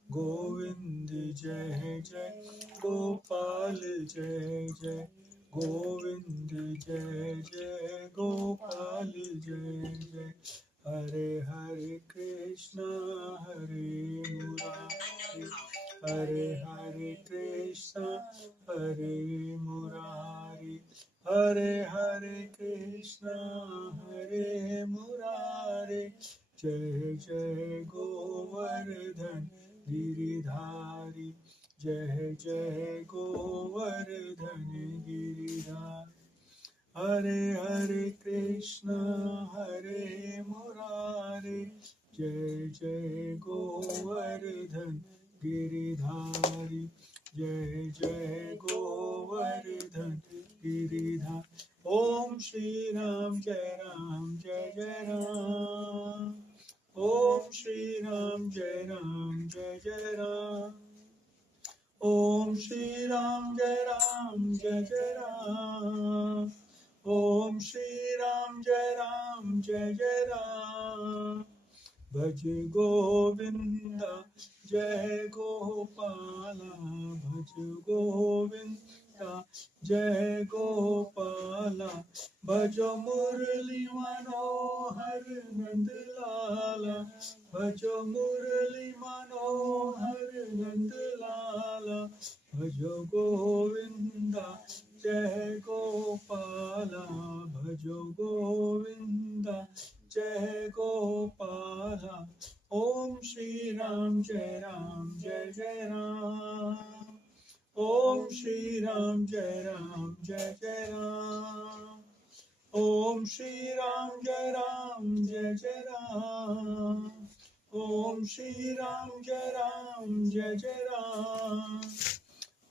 गोविंद जय जय गोपाल जय जय गोविंद जय जय गोपाल जय जय हरे हरे कृष्णा हरे मुरारी हरे हरे कृष्णा हरे मुरारी हरे हरे कृष्णा हरे मुरारी जय जय गोवर्धन गिरिधारी जय जय गोवर्धन गिरिधारी हरे हरे कृष्ण हरे मुरारी जय जय गोवर्धन गिरिधारी जय जय गोवर्धन गिरिधारी ओम श्री राम जय जय राम ओम श्री राम जय राम ओम श्री राम जय राम ओम श्री राम जय राम भज गोविंदा जय गोपाला भज गोविंदा जय गोपाला भजो मुरली मनोहर नंद लाला भजो मुरली मनोहर नंद लाला भजो गोविंदा जय गोपाला भजो गोविंदा जय गोपाला ओम श्री राम जय राम ओम श्री राम जय राम ओम श्री राम जय राम ओम श्री राम जय राम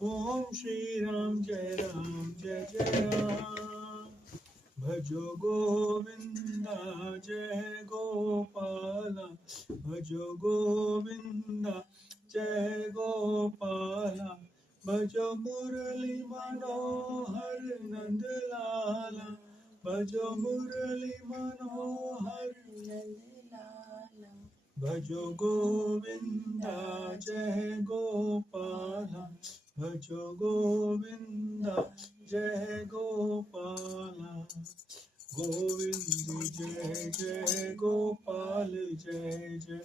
ओम श्री राम जय राम भजो गोविंदा जय गोपाला भजो गोविंदा जय गोपाला भजो मुरली मनोहर नंद लाला भजो मुरली मनोहर नंद लाला भजो गोविंदा जय गोपाला भजो गोविंदा जय गोपाला गोविंद जय जय गोपाल जय जय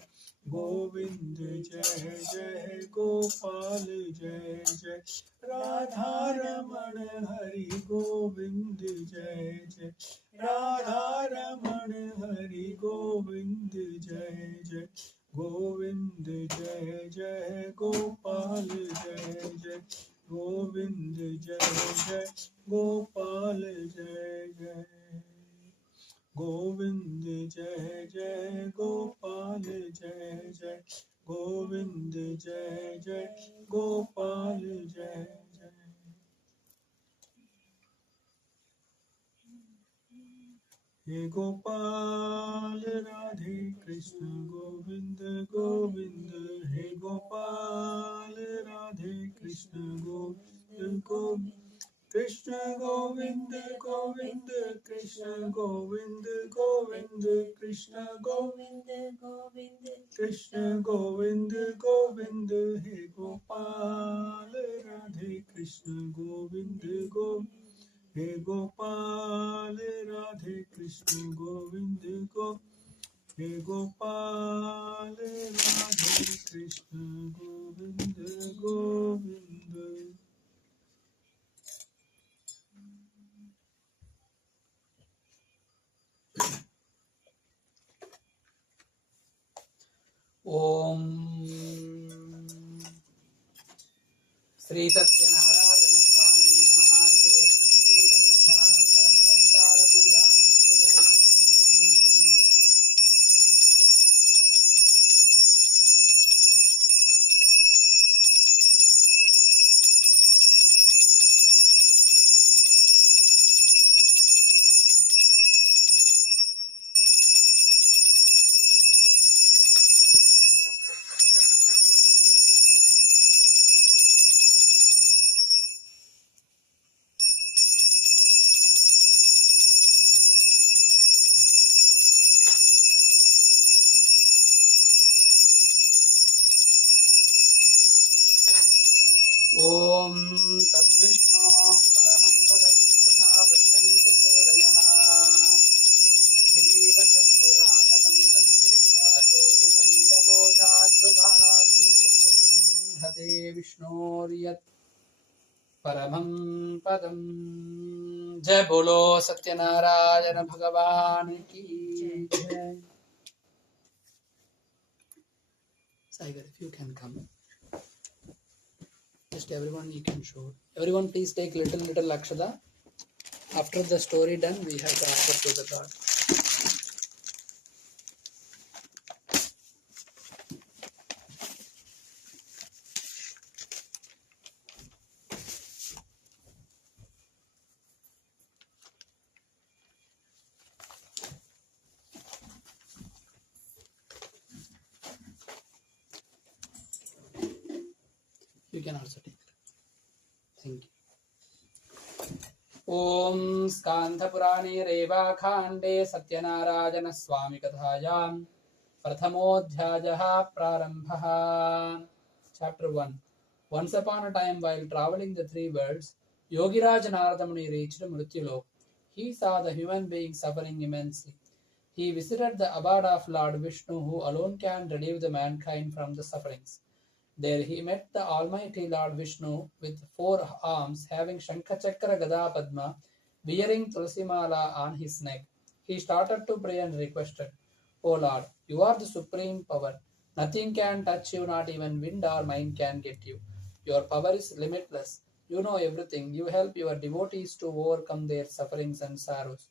गोविंद जय जय गोपाल जय जय राधा रमण हरि गोविंद जय जय राधा रमण हरि गोविंद जय जय गोविंद जय जय गोपाल जय जय गोविंद जय जय गोपाल जय जय गोविंद जय जय गोपाल जय जय गोविंद जय जय गोपाल जय जय हे गोपाल राधे कृष्ण गोविंद गोविंद हे गोपाल राधे कृष्ण गोविंद गोविंद कृष्ण गोविंद गोविंद कृष्ण गोविंद गोविंद कृष्ण गोविंद गोविंद कृष्ण गोविंद गोविंद हे गोपाल राधे कृष्ण गोविंद गोविंद हे गोपाल राधे कृष्ण गोविंद गोविंद हे गोपाल राधे कृष्ण गोविंद गोविंद ओम श्री सत्यनारायण स्वामी नमः। परमं पदम। जय बोलो सत्यनारायण भगवान की जय। Saigar, if you can come, just everyone you can show. Everyone, please take little akshada. After the story done, we have to offer to the God. You can also take. Thank you. ओम स्कांधपुराणे रेवाखांडे सत्यनारायण स्वामी कथायां प्रथमोऽध्यायः प्रारम्भः. Chapter 1. Once upon a time, while traveling the three worlds, Yogiraj Narada Muni reached Mrityulok. He saw the human beings suffering immensely. He visited the abode of Lord Vishnu, who alone can relieve the mankind from the sufferings. There he met the Almighty Lord Vishnu with 4 arms, having Shankachakra Gada Padma, wearing Tulsimala on his neck. He started to pray and requested, O Lord, you are the supreme power. Nothing can touch you, not even wind or mine can get you. Your power is limitless. You know everything. You help your devotees to overcome their sufferings and sorrows.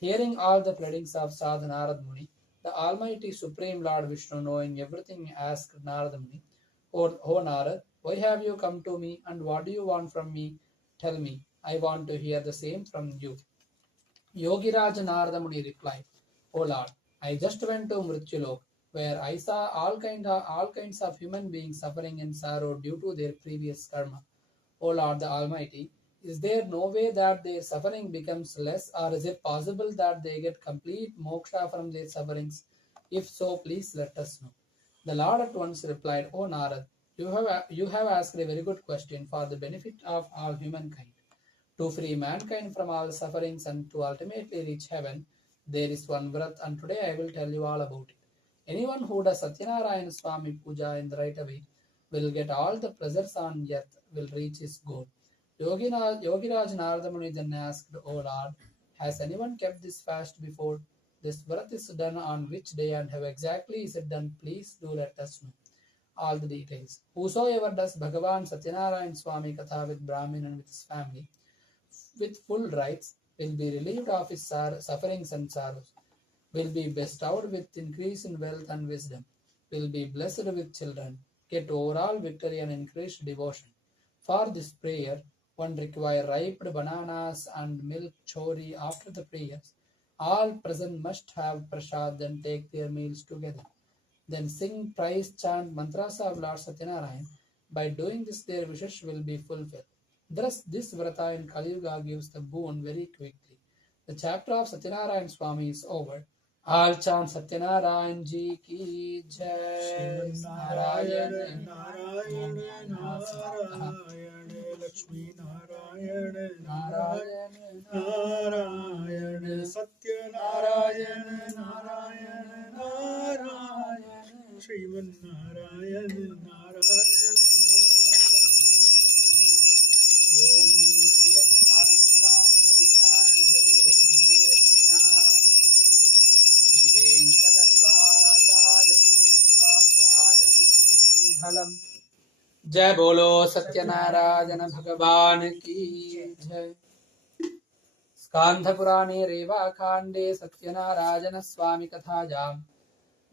Hearing all the pleadings of Sadhu Narad Muni, the Almighty Supreme Lord Vishnu, knowing everything, asked Narad Muni, O Narad, why have you come to me and what do you want from me? Tell me, I want to hear the same from you. Yogiraj Narada Muni replied, O Lord, I just went to Mrityulok, where I saw all kinds of human beings suffering and sorrow due to their previous karma. O Lord the Almighty, is there no way that their suffering becomes less, or is it possible that they get complete moksha from their sufferings? If so, please let us know. The Lord at once replied, O Narad, you have asked a very good question for the benefit of all humankind. To free mankind from all sufferings and to ultimately reach heaven, there is one vrat, and today I will tell you all about it. Anyone who does Sathyanarayana Swami Puja in the right way will get all the pleasures on earth, will reach his goal. Yogiraj Narada Muni then asked, O Lord, has anyone kept this fast before? This vrat is done on which day and how exactly is it done? Please do let us know all the details. Whosoever does Bhagavan Sathyanarayan Swami Katha with Brahmin and with his family, with full rights, will be relieved of his sufferings and sorrows, will be bestowed with increase in wealth and wisdom, will be blessed with children, get overall victory and increased devotion. For this prayer, one require ripe bananas and milk chori after the prayers. All present must have prasad, then take their meals together. Then sing, praise, chant mantras of Lord Satyanarayan. By doing this, their wishes will be fulfilled. Thus, this vrata in Kali Yuga gives the boon very quickly. The chapter of Satyanarayan Swami is over. All chant Satyanarayan Ji ki jai. Narayana Narayana Narayana Lakshmi Narayana Narayana Narayana Satyanarayana Narayana Narayana Sriman Narayana Narayana Om Priya Kantaya Kalyani Bhave Bhave Srinam Sri Venkateswara Temple. जय बोलो सत्यनारायण भगवान की जय. स्कांधपुराणे रेवाखांडे सत्यनारायण स्वामी कथायां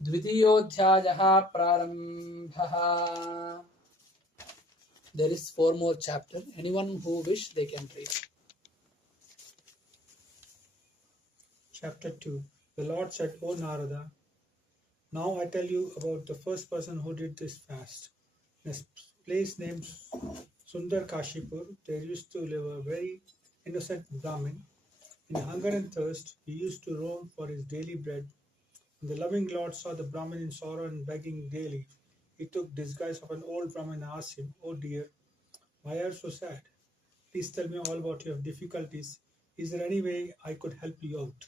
द्वितीयोऽध्यायः प्रारम्भः. There is 4 more chapter. Anyone who wish they can read. Chapter 2. The Lord said, O Narada, now I tell you about the first person who did this fast. In a place named Sundar Kashipur, there used to live a very innocent Brahmin. In hunger and thirst, he used to roam for his daily bread. When the loving Lord saw the Brahmin in sorrow and begging daily, he took disguise of an old Brahmin and asked him, "Oh dear, why are you so sad? Please tell me all about your difficulties. Is there any way I could help you out?"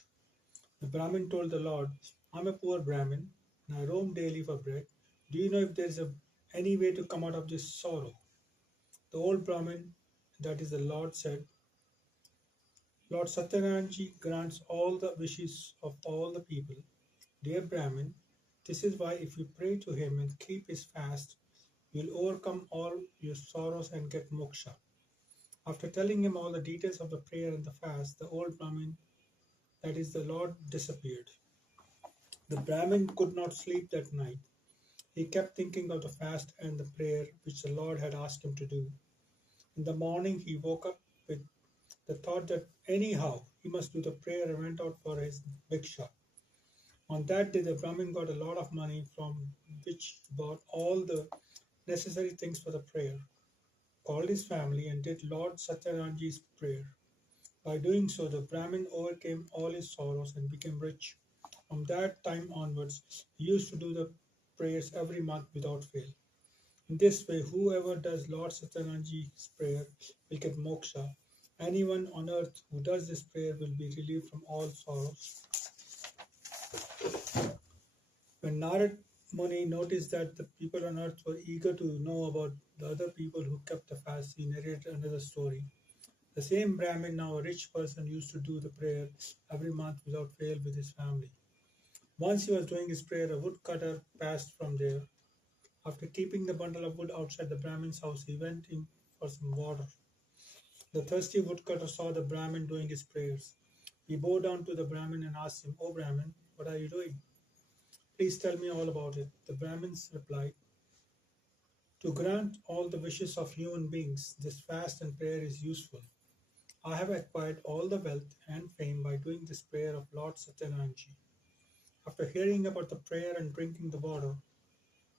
The Brahmin told the Lord, "I'm a poor Brahmin and I roam daily for bread. Do you know if there is any way to come out of this sorrow?" The old Brahmin that is the Lord said, Lord Sathyanarayana grants all the wishes of all the people. Dear Brahmin, this is why if you pray to him and keep his fast, you'll overcome all your sorrows and get moksha. After telling him all the details of the prayer and the fast, the old Brahmin, that is the Lord, disappeared. The Brahmin could not sleep that night. He kept thinking of the fast and the prayer which the Lord had asked him to do. In the morning he woke up with the thought that anyhow he must do the prayer and went out for his bhiksha. On that day the Brahmin got a lot of money from which he bought all the necessary things for the prayer, called his family and did Lord Sathyanarayana's prayer. By doing so the Brahmin overcame all his sorrows and became rich. From that time onwards he used to do the prayers every month without fail. In this way, whoever does Lord Sathyanarayana's prayer will get moksha. Anyone on earth who does this prayer will be relieved from all sorrows. When Narad Muni noticed that the people on earth were eager to know about the other people who kept the fast, he narrated another story. The same Brahmin, now a rich person, used to do the prayer every month without fail with his family. Once he was doing his prayer, a woodcutter passed from there. After keeping the bundle of wood outside the Brahmin's house, he went in for some water. The thirsty woodcutter saw the Brahmin doing his prayers. He bowed down to the Brahmin and asked him, "O Brahmin, what are you doing? Please tell me all about it." The Brahmins replied, "To grant all the wishes of human beings, this fast and prayer is useful. I have acquired all the wealth and fame by doing this prayer of Lord Sathyanarayana." After hearing about the prayer and drinking the water,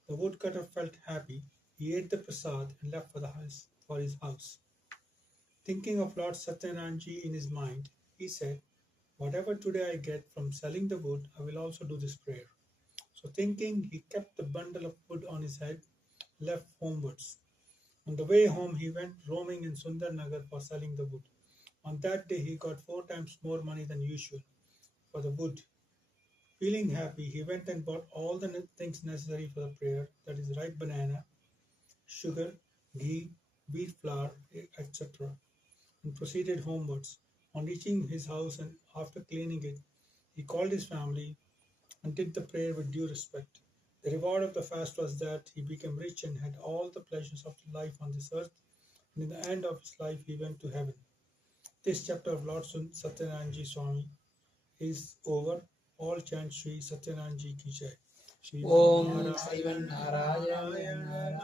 the woodcutter felt happy. He ate the prasad and left for his house. Thinking of Lord Sathyanarayana in his mind, he said, "Whatever today I get from selling the wood, I will also do this prayer." So thinking, he kept the bundle of wood on his head, left homewards. On the way home, he went roaming in Sundarnagar for selling the wood. On that day, he got 4 times more money than usual for the wood. Feeling happy, he went and bought all the things necessary for the prayer, that is, ripe banana, sugar, ghee, wheat flour, etc., and proceeded homewards. On reaching his house and after cleaning it, he called his family and did the prayer with due respect. The reward of the fast was that he became rich and had all the pleasures of life on this earth, and in the end of his life he went to heaven. This chapter of Lord Sathyanarayana Swami is over. All chant Sri Sathyanarayana Ki Jai. Shri Om Srivan Narayana Narayana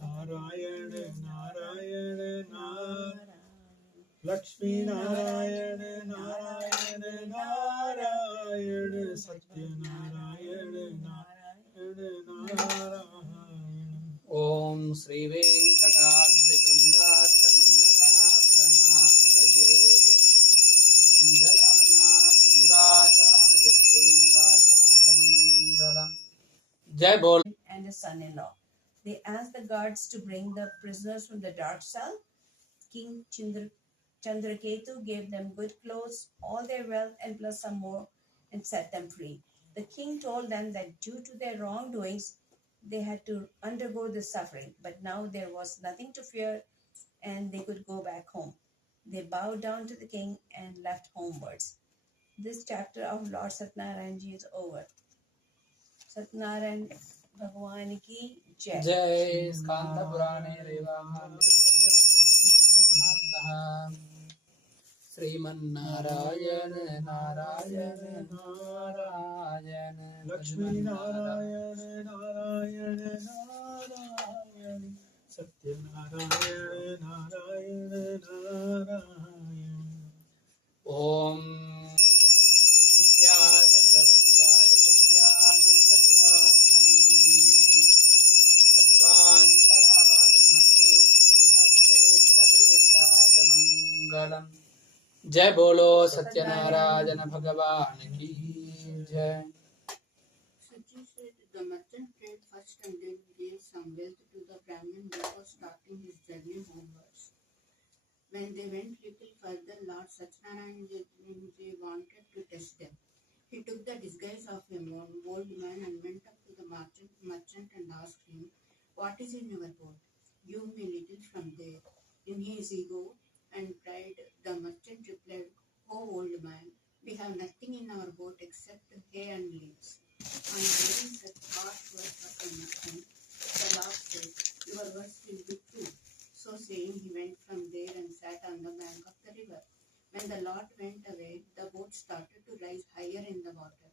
Narayana Narayana Narayana Lakshmi Narayana Narayana Narayana Satyanarayana Narayana Narayana. Om Sri Venkateswara And his son-in-law. They asked the guards to bring the prisoners from the dark cell. King Chandraketu gave them good clothes, all their wealth, and plus some more, and set them free. The king told them that due to their wrongdoings, they had to undergo this suffering, but now there was nothing to fear and they could go back home. They bowed down to the king and left homewards. This chapter of Lord Sathyanarayana is over. Sathyanarayana Bhagwan ki Jai. Jai Skanda Purane Revakhande Samaktah Sriman Narayana Narayana Narayana Lakshmi Narayana Narayana Narayana Satyanarayana Narayana Narayana. Om Nityaya Niravatyaya Satyananda Pitatmane Sarvantaratmane Srimadvenkatesaya Mangalam. Jai Bolo Satyanarayana Bhagavan ki Jai. Suchi said the merchant prayed first and then gave some wealth to the Brahmin before starting his journey homewards. When they went little further, Lord Sathyanarayana wanted to test them. He took the disguise of a old man and went up to the merchant and asked him, "What is in your boat?" give me little from there. In his ego and pride, the merchant replied, "Oh, old man, we have nothing in our boat except hay and leaves." On hearing such harsh words of the merchant, the Lord said, "Your words will be true." So saying, he went from there and sat on the bank of the river. When the Lord went away, the boat started to rise higher in the water.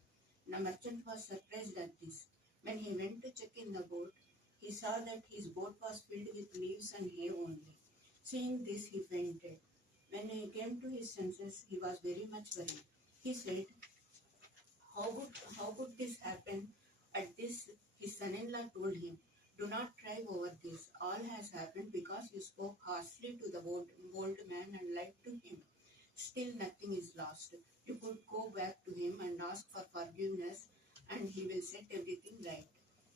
The merchant was surprised at this. When he went to check in the boat, he saw that his boat was filled with leaves and hay only. Seeing this, he fainted. When he came to his senses, he was very much worried. He said, how could this happen?" At this, his son-in-law told him, "Do not cry over this. All has happened because you spoke harshly to the bold man and lied to him. Still, nothing is lost. You could go back to him and ask for forgiveness, and he will set everything right."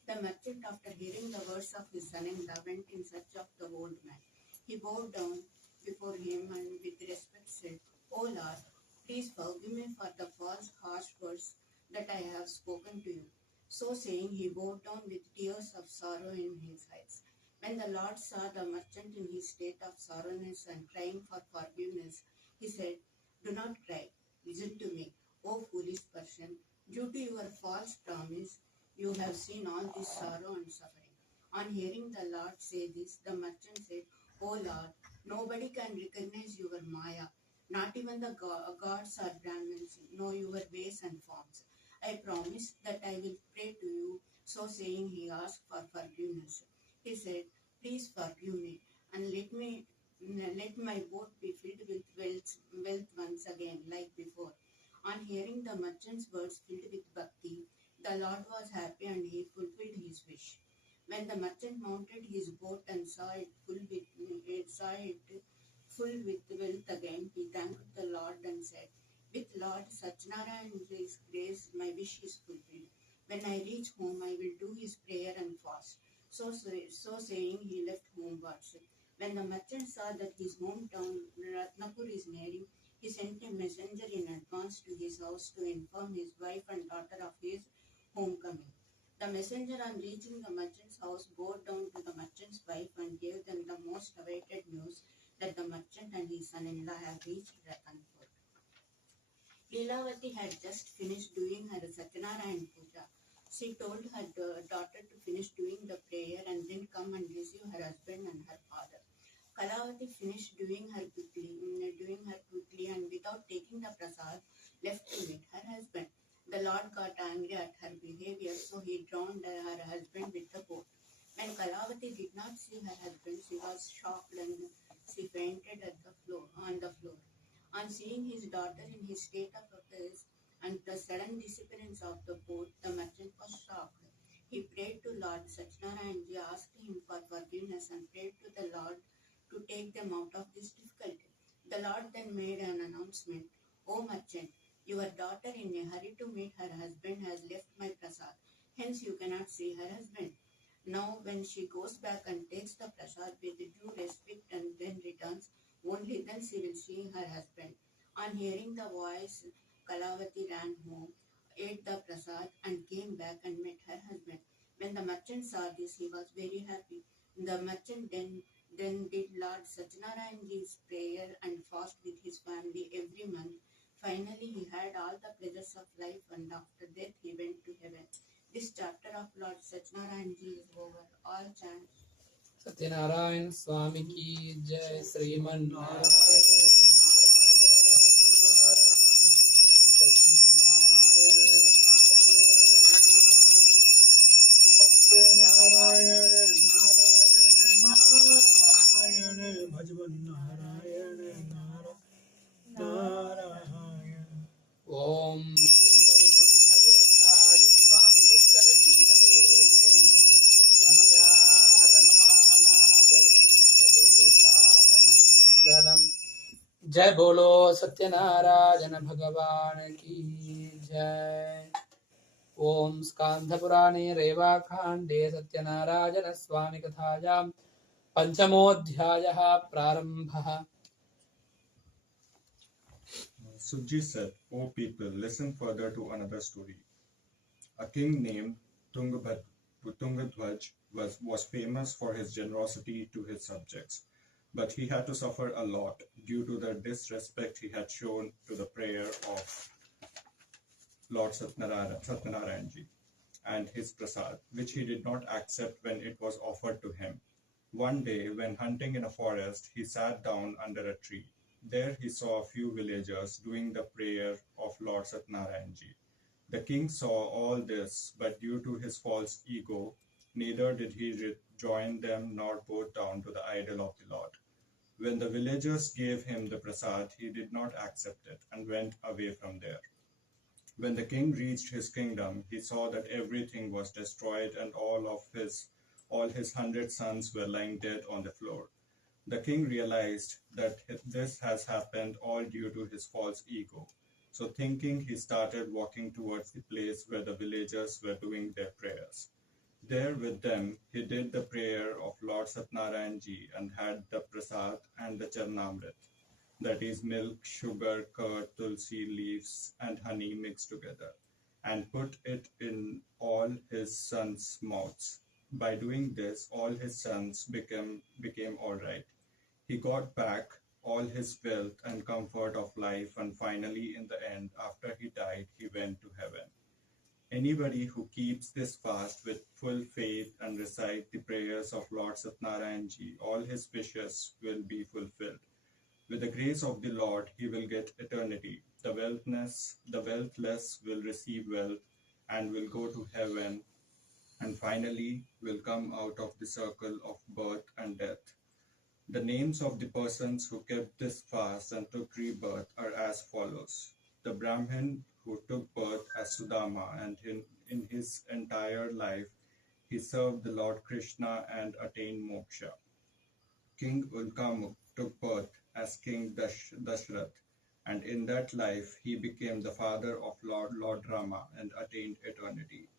The merchant, after hearing the words of his son-in-law, went in search of the old man. He bowed down before him and with respect said, "O Lord, please forgive me for the false, harsh words that I have spoken to you." So saying, he bowed down with tears of sorrow in his eyes. When the Lord saw the merchant in his state of sorrowness and crying for forgiveness, he said, "Do not cry. Listen to me, O foolish person. Due to your false promise, you have seen all this sorrow and suffering." On hearing the Lord say this, the merchant said, "O Lord, nobody can recognize your Maya. Not even the gods or Brahmins know your ways and forms. I promise that I will pray to you." So saying, he asked for forgiveness. He said, "Please forgive me and let my boat be filled with wealth once again like before." On hearing the merchant's words filled with bhakti, the Lord was happy and he fulfilled his wish. When the merchant mounted his boat and saw it full with wealth again, he thanked the Lord and said, "With Lord Sathyanarayana's grace, my wish is fulfilled. When I reach home, I will do his prayer and fast." So saying, he left homewards. When the merchant saw that his hometown Ratnapur is nearing, he sent a messenger in advance to his house to inform his wife and daughter of his homecoming. The messenger, on reaching the merchant's house, bowed down to the merchant's wife and gave them the most awaited news that the merchant and his son-in-law have reached Ratnapur. Leelavati had just finished doing her Sathyanarayana Puja. She told her daughter to finish doing the prayer and then come and receive her husband and her father. Kalavati finished doing her quickly and without taking the prasad, left to meet her husband. The Lord got angry at her behavior, so he drowned her husband with the boat. When Kalavati did not see her husband, she was shocked and she fainted on the floor. On seeing his daughter in his state of affairs and the sudden disappearance of the boat, the merchant was shocked. He prayed to Lord Sathyanarayana, asked him for forgiveness and prayed to the Lord to take them out of this difficulty. The Lord then made an announcement, "O merchant, your daughter in a hurry to meet her husband has left my prasad. Hence you cannot see her husband. Now when she goes back and takes the prasad with due respect and then returns, only then she will see her husband." On hearing the voice, Kalavati ran home, ate the prasad and came back and met her husband. When the merchant saw this, he was very happy. The merchant then did Lord Sathyanarayana's prayer and fast with his family every month. Finally, he had all the pleasures of life and after death he went to heaven. This chapter of Lord Sathyanarayana is over. All chant. Satyanarayan स्वामी की जय. श्रीमन ओम श्री वैकुंठ विरक्ताय स्वामी पुष्करिणी कटे रमया रममानाय वेंकटेशाय मंगलम. जय बोलो सत्यनारायण भगवान की जय. ओम स्कांधपुराणे रेवाखंडे सत्यनारायण स्वामी कथायां पंचमोऽध्यायः प्रारंभः. Suji said, "O people, listen further to another story. A king named Tungabhadra Tungdhwaj was famous for his generosity to his subjects, but he had to suffer a lot due to the disrespect he had shown to the prayer of Lord Satyanarayan and his prasad, which he did not accept when it was offered to him. One day, when hunting in a forest, he sat down under a tree. There he saw a few villagers doing the prayer of Lord Satyanarayan. The king saw all this, but due to his false ego, neither did he join them nor bow down to the idol of the Lord. When the villagers gave him the prasad, he did not accept it and went away from there. When the king reached his kingdom, he saw that everything was destroyed and all his 100 sons were lying dead on the floor. The king realized that this has happened all due to his false ego. So thinking, he started walking towards the place where the villagers were doing their prayers. There with them, he did the prayer of Lord Satyanarayan and had the prasad and the charnamrit, that is milk, sugar, curd, tulsi leaves, and honey mixed together, and put it in all his sons' mouths. By doing this, all his sons became all right. He got back all his wealth and comfort of life, and finally, in the end, after he died, he went to heaven. Anybody who keeps this fast with full faith and recite the prayers of Lord Satyanarayan, all his wishes will be fulfilled. With the grace of the Lord, he will get eternity. The wealthless will receive wealth and will go to heaven, and finally will come out of the circle of birth and death. The names of the persons who kept this fast and took rebirth are as follows. The Brahmin who took birth as Sudama, and in his entire life he served the Lord Krishna and attained moksha. King Ulkamuk took birth as King Dashrath, and in that life he became the father of Lord Rama and attained eternity.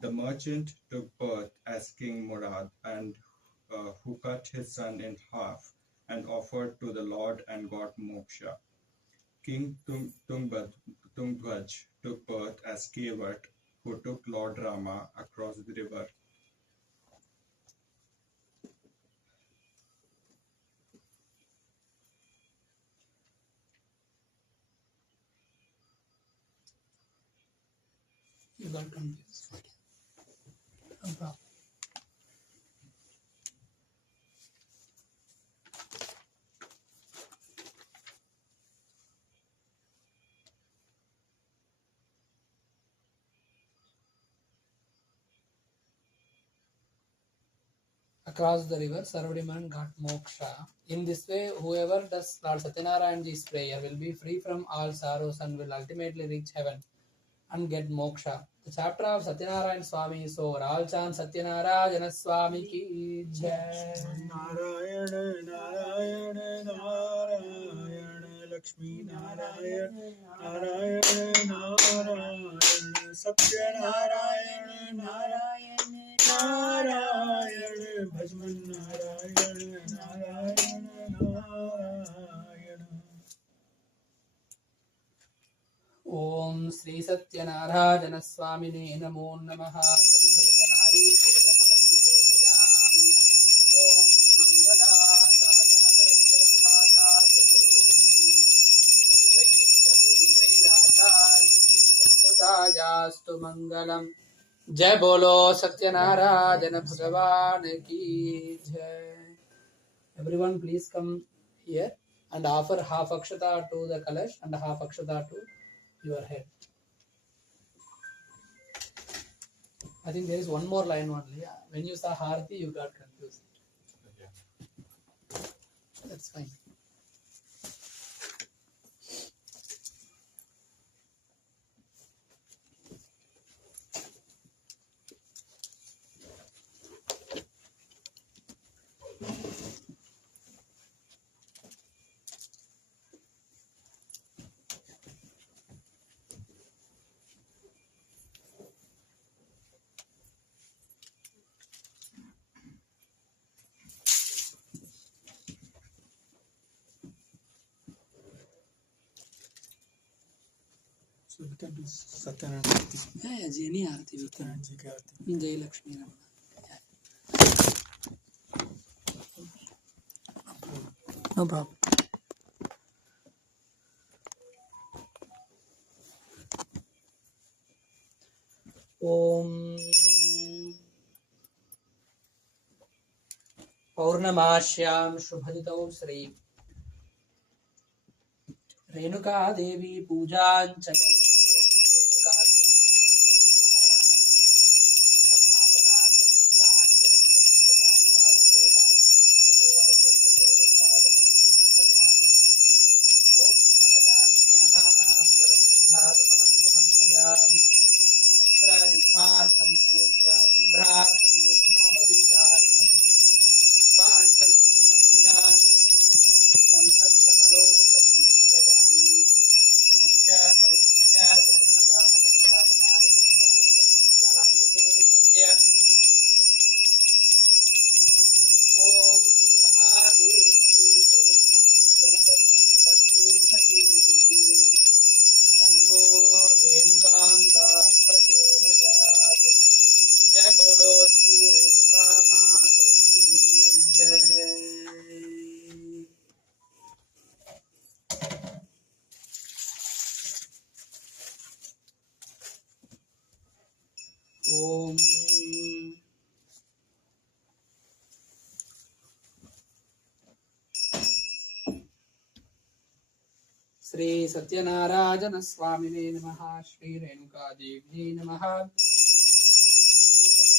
The merchant took birth as King Murad, and who cut his son in half and offered to the Lord and got moksha. King Tungdhwaj took birth as Kevat, who took Lord Rama across the river. You got confused. No problem. Across the river, Sarvadiman got moksha. In this way, whoever does Lord Satyanarayanji's prayer will be free from all sorrows and will ultimately reach heaven and get moksha. The chapter of Satyanarayan Swami is over. All chant Satyanarayana Swami ki jai. Narayana Narayana Narayana Lakshmi Narayana Narayana Narayana Satyanarayana Narayana Narayana Bhajman Narayana Narayana Narayana. Om Sri Satyanarayana Swamine Namo Namaha Sambhajita Nari Peda Padam Nirejayami. Om Mangala Sadhana Parayirvadhacharya Purogami Shivaista Purvairacharya Satyajastu Mangalam. Jai Bolo Satyanarayana Bhagavan ki Jai. Everyone please come here and offer half akshata to the kalash and half akshata to your head. I think there is one more line only. When you saw Harati, you got confused. That's fine. So we can do Sathyanarayana. Yeah, Jenny Arti. Sathyanarayana ji ki aarti. Jai Lakshmi. No problem. Om Purnamashyaam Shubhaditau Sri Renuka Devi Pujan Chakar जय बोलो श्री रेणुका माता की जय। ओम श्री सत्यनारायण स्वामिने नमः। श्री रेणुका देवी नमः।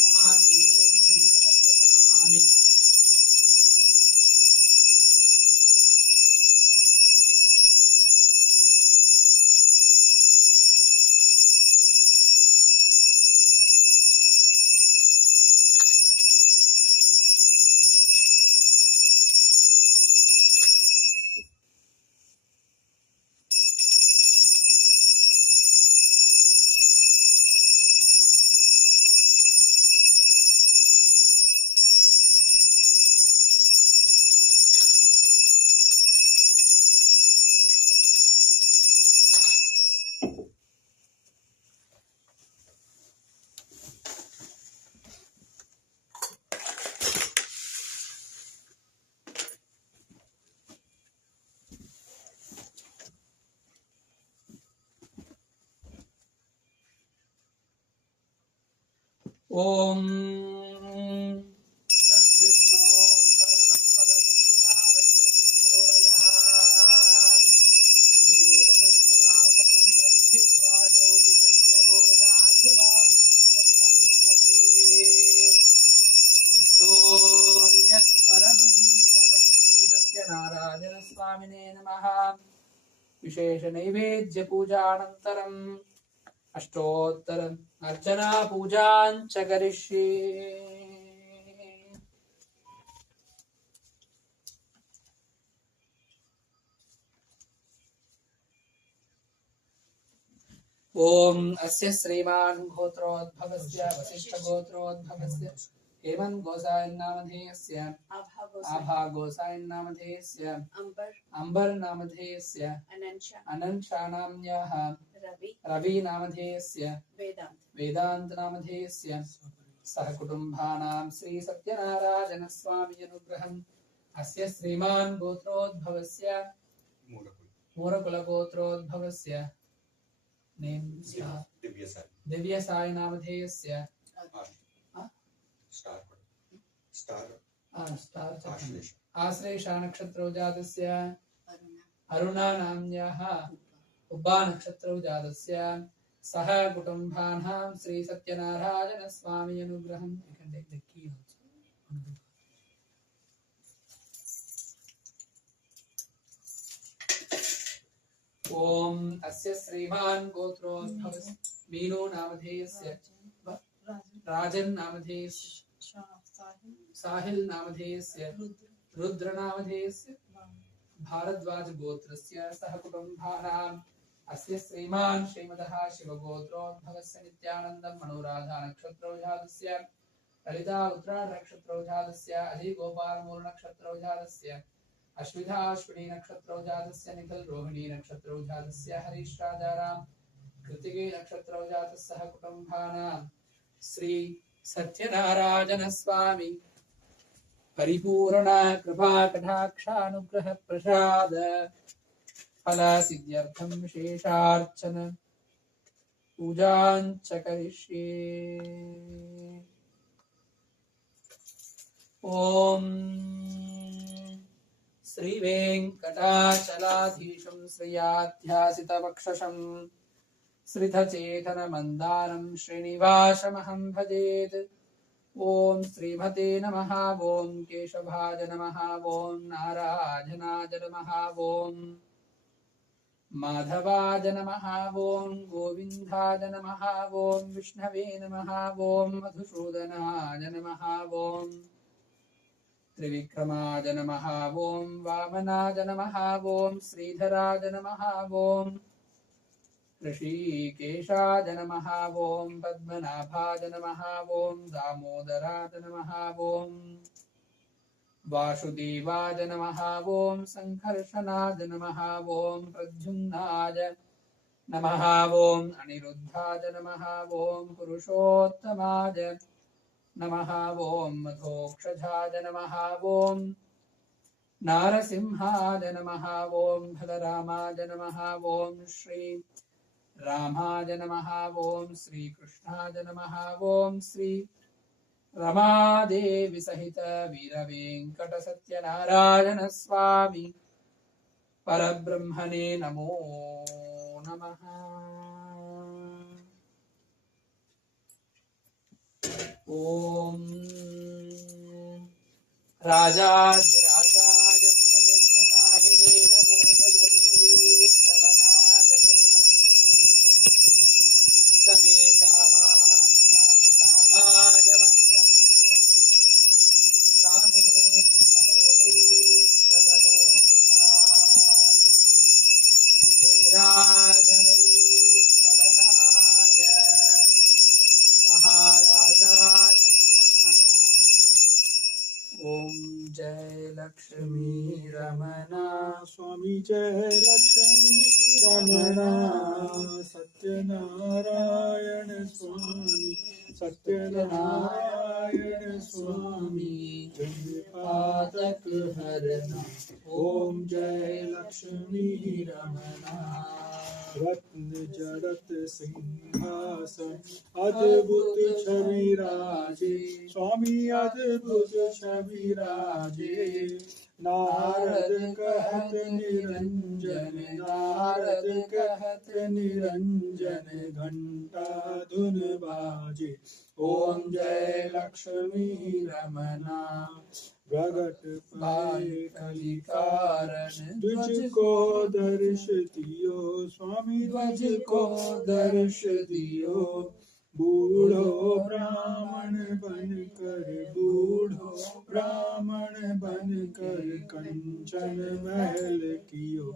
महानैवेद्यं समर्पयामि। ओम तद्विष्णु परमं पदं ददा वृक्षन्तिसूरयः दिवे वदत्सुराभवं तद्भिप्राजो विपन्यभोजाद्रुभागुं तत्समिन्धते विष्णोर्यत्परमं पदं श्री सत्यनारायणस्वामिने नमः। विशेषनैवेद्यपूजानन्तरम् अष्टोत्तर अर्चना पूजाञ्च करिष्ये। ओम अस्य श्रीमान् गोत्रोद्भवस्य वसिष्ठगोत्रोद्भवस्य हेमन् गोसायन्नामधेयस्य आभा गोसायन्नामधेयस्य अंबर नामधेयस्य अनंशानाम्याः रवि नामधेयस्य वेदांत नामधेयस्य सह कुटुम्बानां श्री सत्यनारायण स्वामी अनुग्रहम् अस्य श्रीमान् गोत्रोद्भवस्य मूरकुल गोत्रोद्भवस्य दिव्य साई नामधेयस्य आश्लेषा नक्षत्रौ जातस्य अरुणा नाम्न्याः उब्बा नक्षत्रौ जातस्य सह कुटुम्बानां श्री सत्यनारायण स्वामी अनुग्रहम्। ओम अस्य श्रीमान् गोत्रोद्भवस्य मीनो नामधेयस्य राजन् नामधेयस्य साहिल नामधेयस्य रुद्र नामधेयस्य भारद्वाज गोत्रस्य सह कुटुम्बानाम् अस्य श्रीमान् श्रीमतः शिवगोत्रोद्भवस्य नित्यानन्दं मनोराधा नक्षत्रौ जातस्य ललिता उत्तरायण नक्षत्रौ जातस्य अजय गोपाल मूल नक्षत्रौ जातस्य अश्विधा अश्विनी नक्षत्रौ जातस्य निखिल रोहिणी नक्षत्रौ जातस्य हरीश राजाराम कृतिके नक्षत्रौ जातः सह कुटुम्बानां श्री सत्यनारायण स्वामी परिपूर्ण कृपा कटाक्षानुग्रह प्रसाद फलसिद्ध्यर्थं विशेषार्चन पूजां च करिष्ये। ओम श्री वेंकटाचलाधीशं श्रियाध्यासितवक्षसं श्रितचेतनमन्दारं श्रीनिवासमहं भजेत्। ओम श्रीमते नमः। ओम केशवाय नमः। ओम नारायणाय नमः। ओम माधवाय नमः। ओम गोविन्दाय नमः। ओम विष्णवे नमः। ओम मधुसूदनाय नमः। ओम त्रिविक्रमाय नमः। ओम वामनाय नमः। ओम श्रीधराय नमः। ओम ऋषिकेशाय नमः। ओम पद्मनाभाय नमः। ओम दामोदराय नमः। ओम वासुदेवाय नमः। ओम संकर्षणाय नमः। ओम प्रद्युम्नाय नमः। ओम अनिरुद्धाय नमः। ओम पुरुषोत्तमाय नमः। ओम मधोक्षजाय नमः। ओम नारसिंहाय नमः। ओम भलरामाय नमः। ओम श्री रामाय नमः। ओम श्री कृष्णाय नमः। ओम श्री रमादेवी सहित वीर वेंकट सत्यनारायण स्वामी परब्रह्मणे नमो नमः। ओम राजाधिराजाय प्रदज्ञसाहिने नमो वयं श्रवणाय कुर्महे। समे कामान् कामकामाय मह्यं कामेश्वरो वै श्रवणो दधाति। कुबेराय वै श्रवणाय महाराजाय नमः। ओम जय लक्ष्मी रमणा स्वामी जय लक्ष्मी रमणा सत्यनारायण स्वामी सत्यनारायण स्वामी पातक हरना। ओम जय लक्ष्मी रमणा रत्न जड़त सिंहासन अद्भुत छवि राजे स्वामी अद्भुत छवि राजे। नारद कहत निरंजन नारद कहत निरंजन घंटा धुन बाजे। ओम जय लक्ष्मी रमणा प्रगट पाए कलि कारण द्विज को दर्श दियो स्वामी द्विज को दर्श दियो। बूढ़ो ब्राह्मण बनकर बूढ़ो ब्राह्मण बनकर कंचन महल कियो।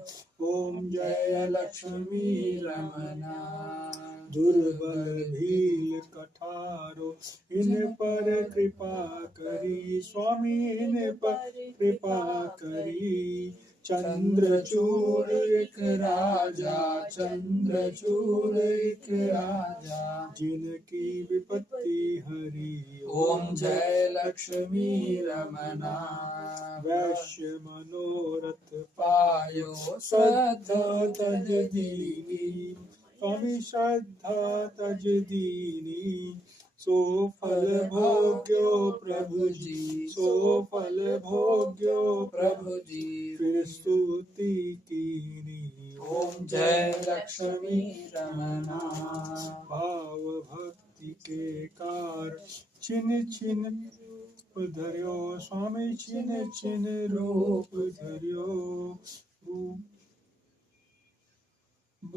ओम जय लक्ष्मी रमणा दुर्बल भील कठारो इन पर कृपा करी स्वामी इन पर कृपा करी। चंद्रचूड़ एक राजा चंद्रचूड़ एक राजा जिनकी विपत्ति हरी। ओम जय लक्ष्मी रमणा वैश्य मनोरथ पायो श्रद्धा तज दीनी स्वामी श्रद्धा तज दीनी। सो फल भोग्यो प्रभु जी सो फल भोग्यो प्रभु जी फिर स्तुति कीनी। ओम जय लक्ष्मी रमणा भाव भक्ति के कार छिन छिन धर्यो स्वामी छिन छिन रूप धर्यो।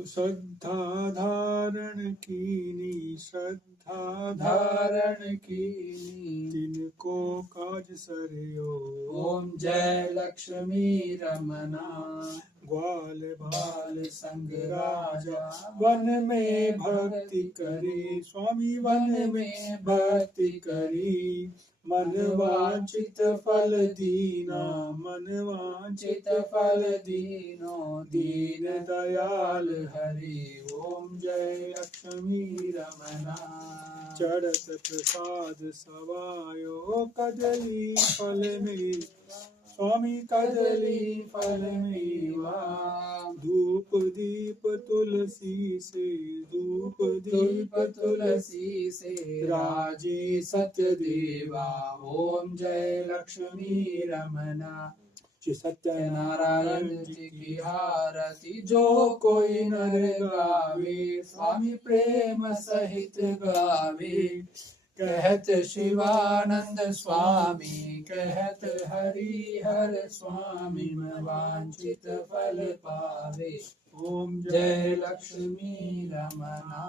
श्रद्धा धारण कीनी श्रद्धा धारण कीनी तिनको काज सरयो। ओम जय लक्ष्मी रमणा ग्वाल बाल संग राजा वन में भक्ति करी, स्वामी वन में भक्ति करी। मन वांछित फल दीना, मन वांछित फल दीनो, दीन दयाल हरि ओम जय लक्ष्मी रमना। चढ़त प्रसाद सवायो कदली फल में, स्वामी कदली फल मेवा। धूप दीप तुलसी से, धूप दीप तुलसी से, राजी सत्यदेवा ओम जय लक्ष्मी रमना। श्री सत्यनारायण जी की आरती जो कोई नर गावे, स्वामी प्रेम सहित गावे। कहत शिवानंद स्वामी, कहत हरिहर स्वामी, वांछित फल पावे ओम जय लक्ष्मी रमना।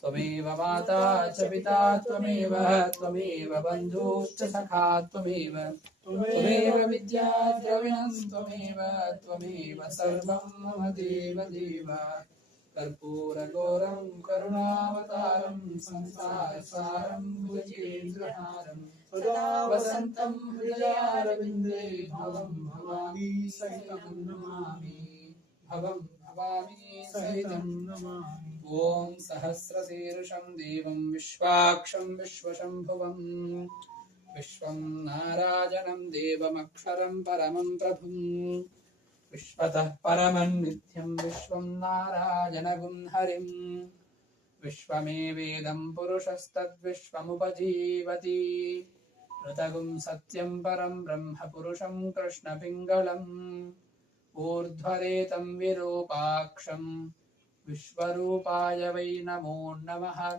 त्वमेव माता च पिता त्वमेव, त्वमेव बन्धुश्च सखा त्वमेव, त्वमेव विद्या द्रविणं त्वमेव, त्वमेव सर्वं मम देव देव। कर्पूरगौरं करुणावतारं संसारसारं भुजगेन्द्रहारं, सदा वसन्तं हृदयारविन्दे भवं भवानी सहितं नमामि, भवं भवानी सहितं नमामि। ॐ सहस्रशीर्षं देवं विश्वाक्षं विश्वशम्भुवं, विश्वं नारायणं देवमक्षरं परमं प्रभुं, विश्वतः परमं नित्यं विश्वं नारायणगुं हरिं। विश्वमेवेदं पुरुषस्तद्विश्वमुपजीवति, ऋतगुं सत्यं परं ब्रह्म पुरुषं कृष्णपिङ्गलम्। ऊर्ध्वरेतं विरूपाक्षं विश्वरूपाय वै नमो नमः।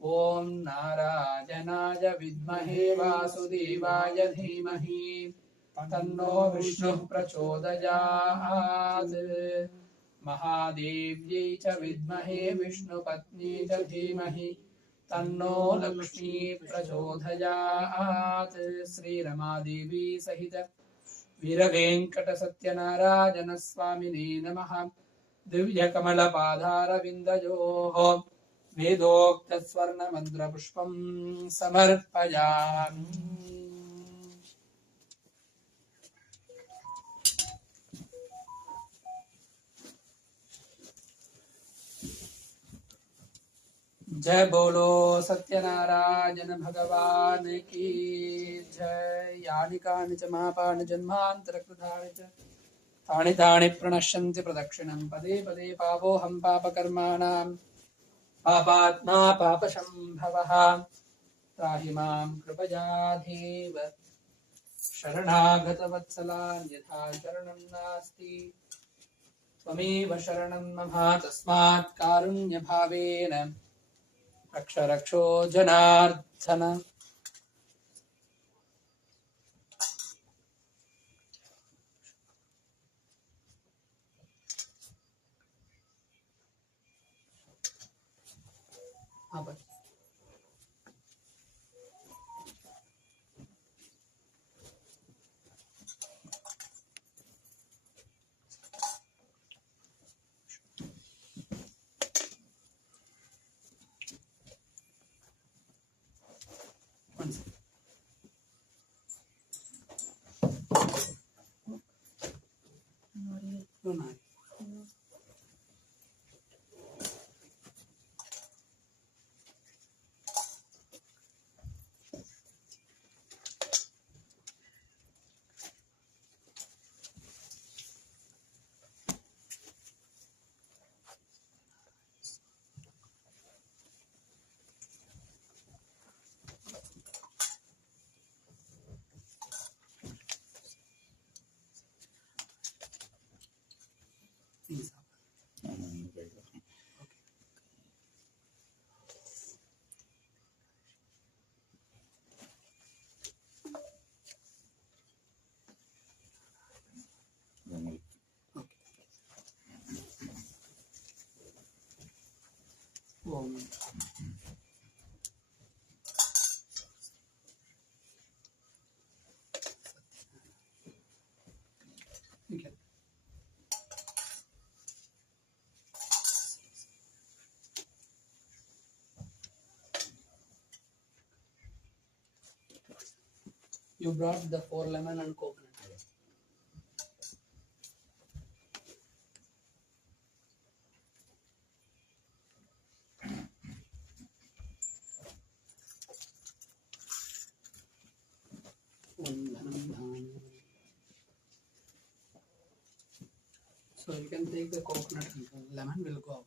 ॐ नारायणाय विद्महे वासुदेवाय धीमहि, तन्नो विष्णुः प्रचोदयात्। महादेव्यै च विद्महे विष्णुपत्नी च धीमहि, तन्नो लक्ष्मी प्रचोदयात्। श्रीरमादेवी सहित वीरवेंकट सत्यनारायण स्वामिने नमः। दिव्यकमलपादारविन्दयोः वेदोक्तस्वर्णमन्त्रपुष्पं समर्पयामि। जय बोलो सत्यनारायण भगवान की जय। यानि कानि च महापानि जन्मान्तरकृतानि च, तानि तानि प्रणश्यन्ति प्रदक्षिणं पदे पदे। पापोऽहं पापकर्माणां पापात्मा पापसम्भवः, त्राहि मां कृपया देव शरणागतवत्सलान्यथा शरणं नास्ति। त्वमेव शरणं मम, तस्मात् कारुण्यभावेन रक्ष रक्षो जनार्दन। ओम ठीक है। You brought the 4 lemon and coconut. So you can take the coconut and the lemon will go out.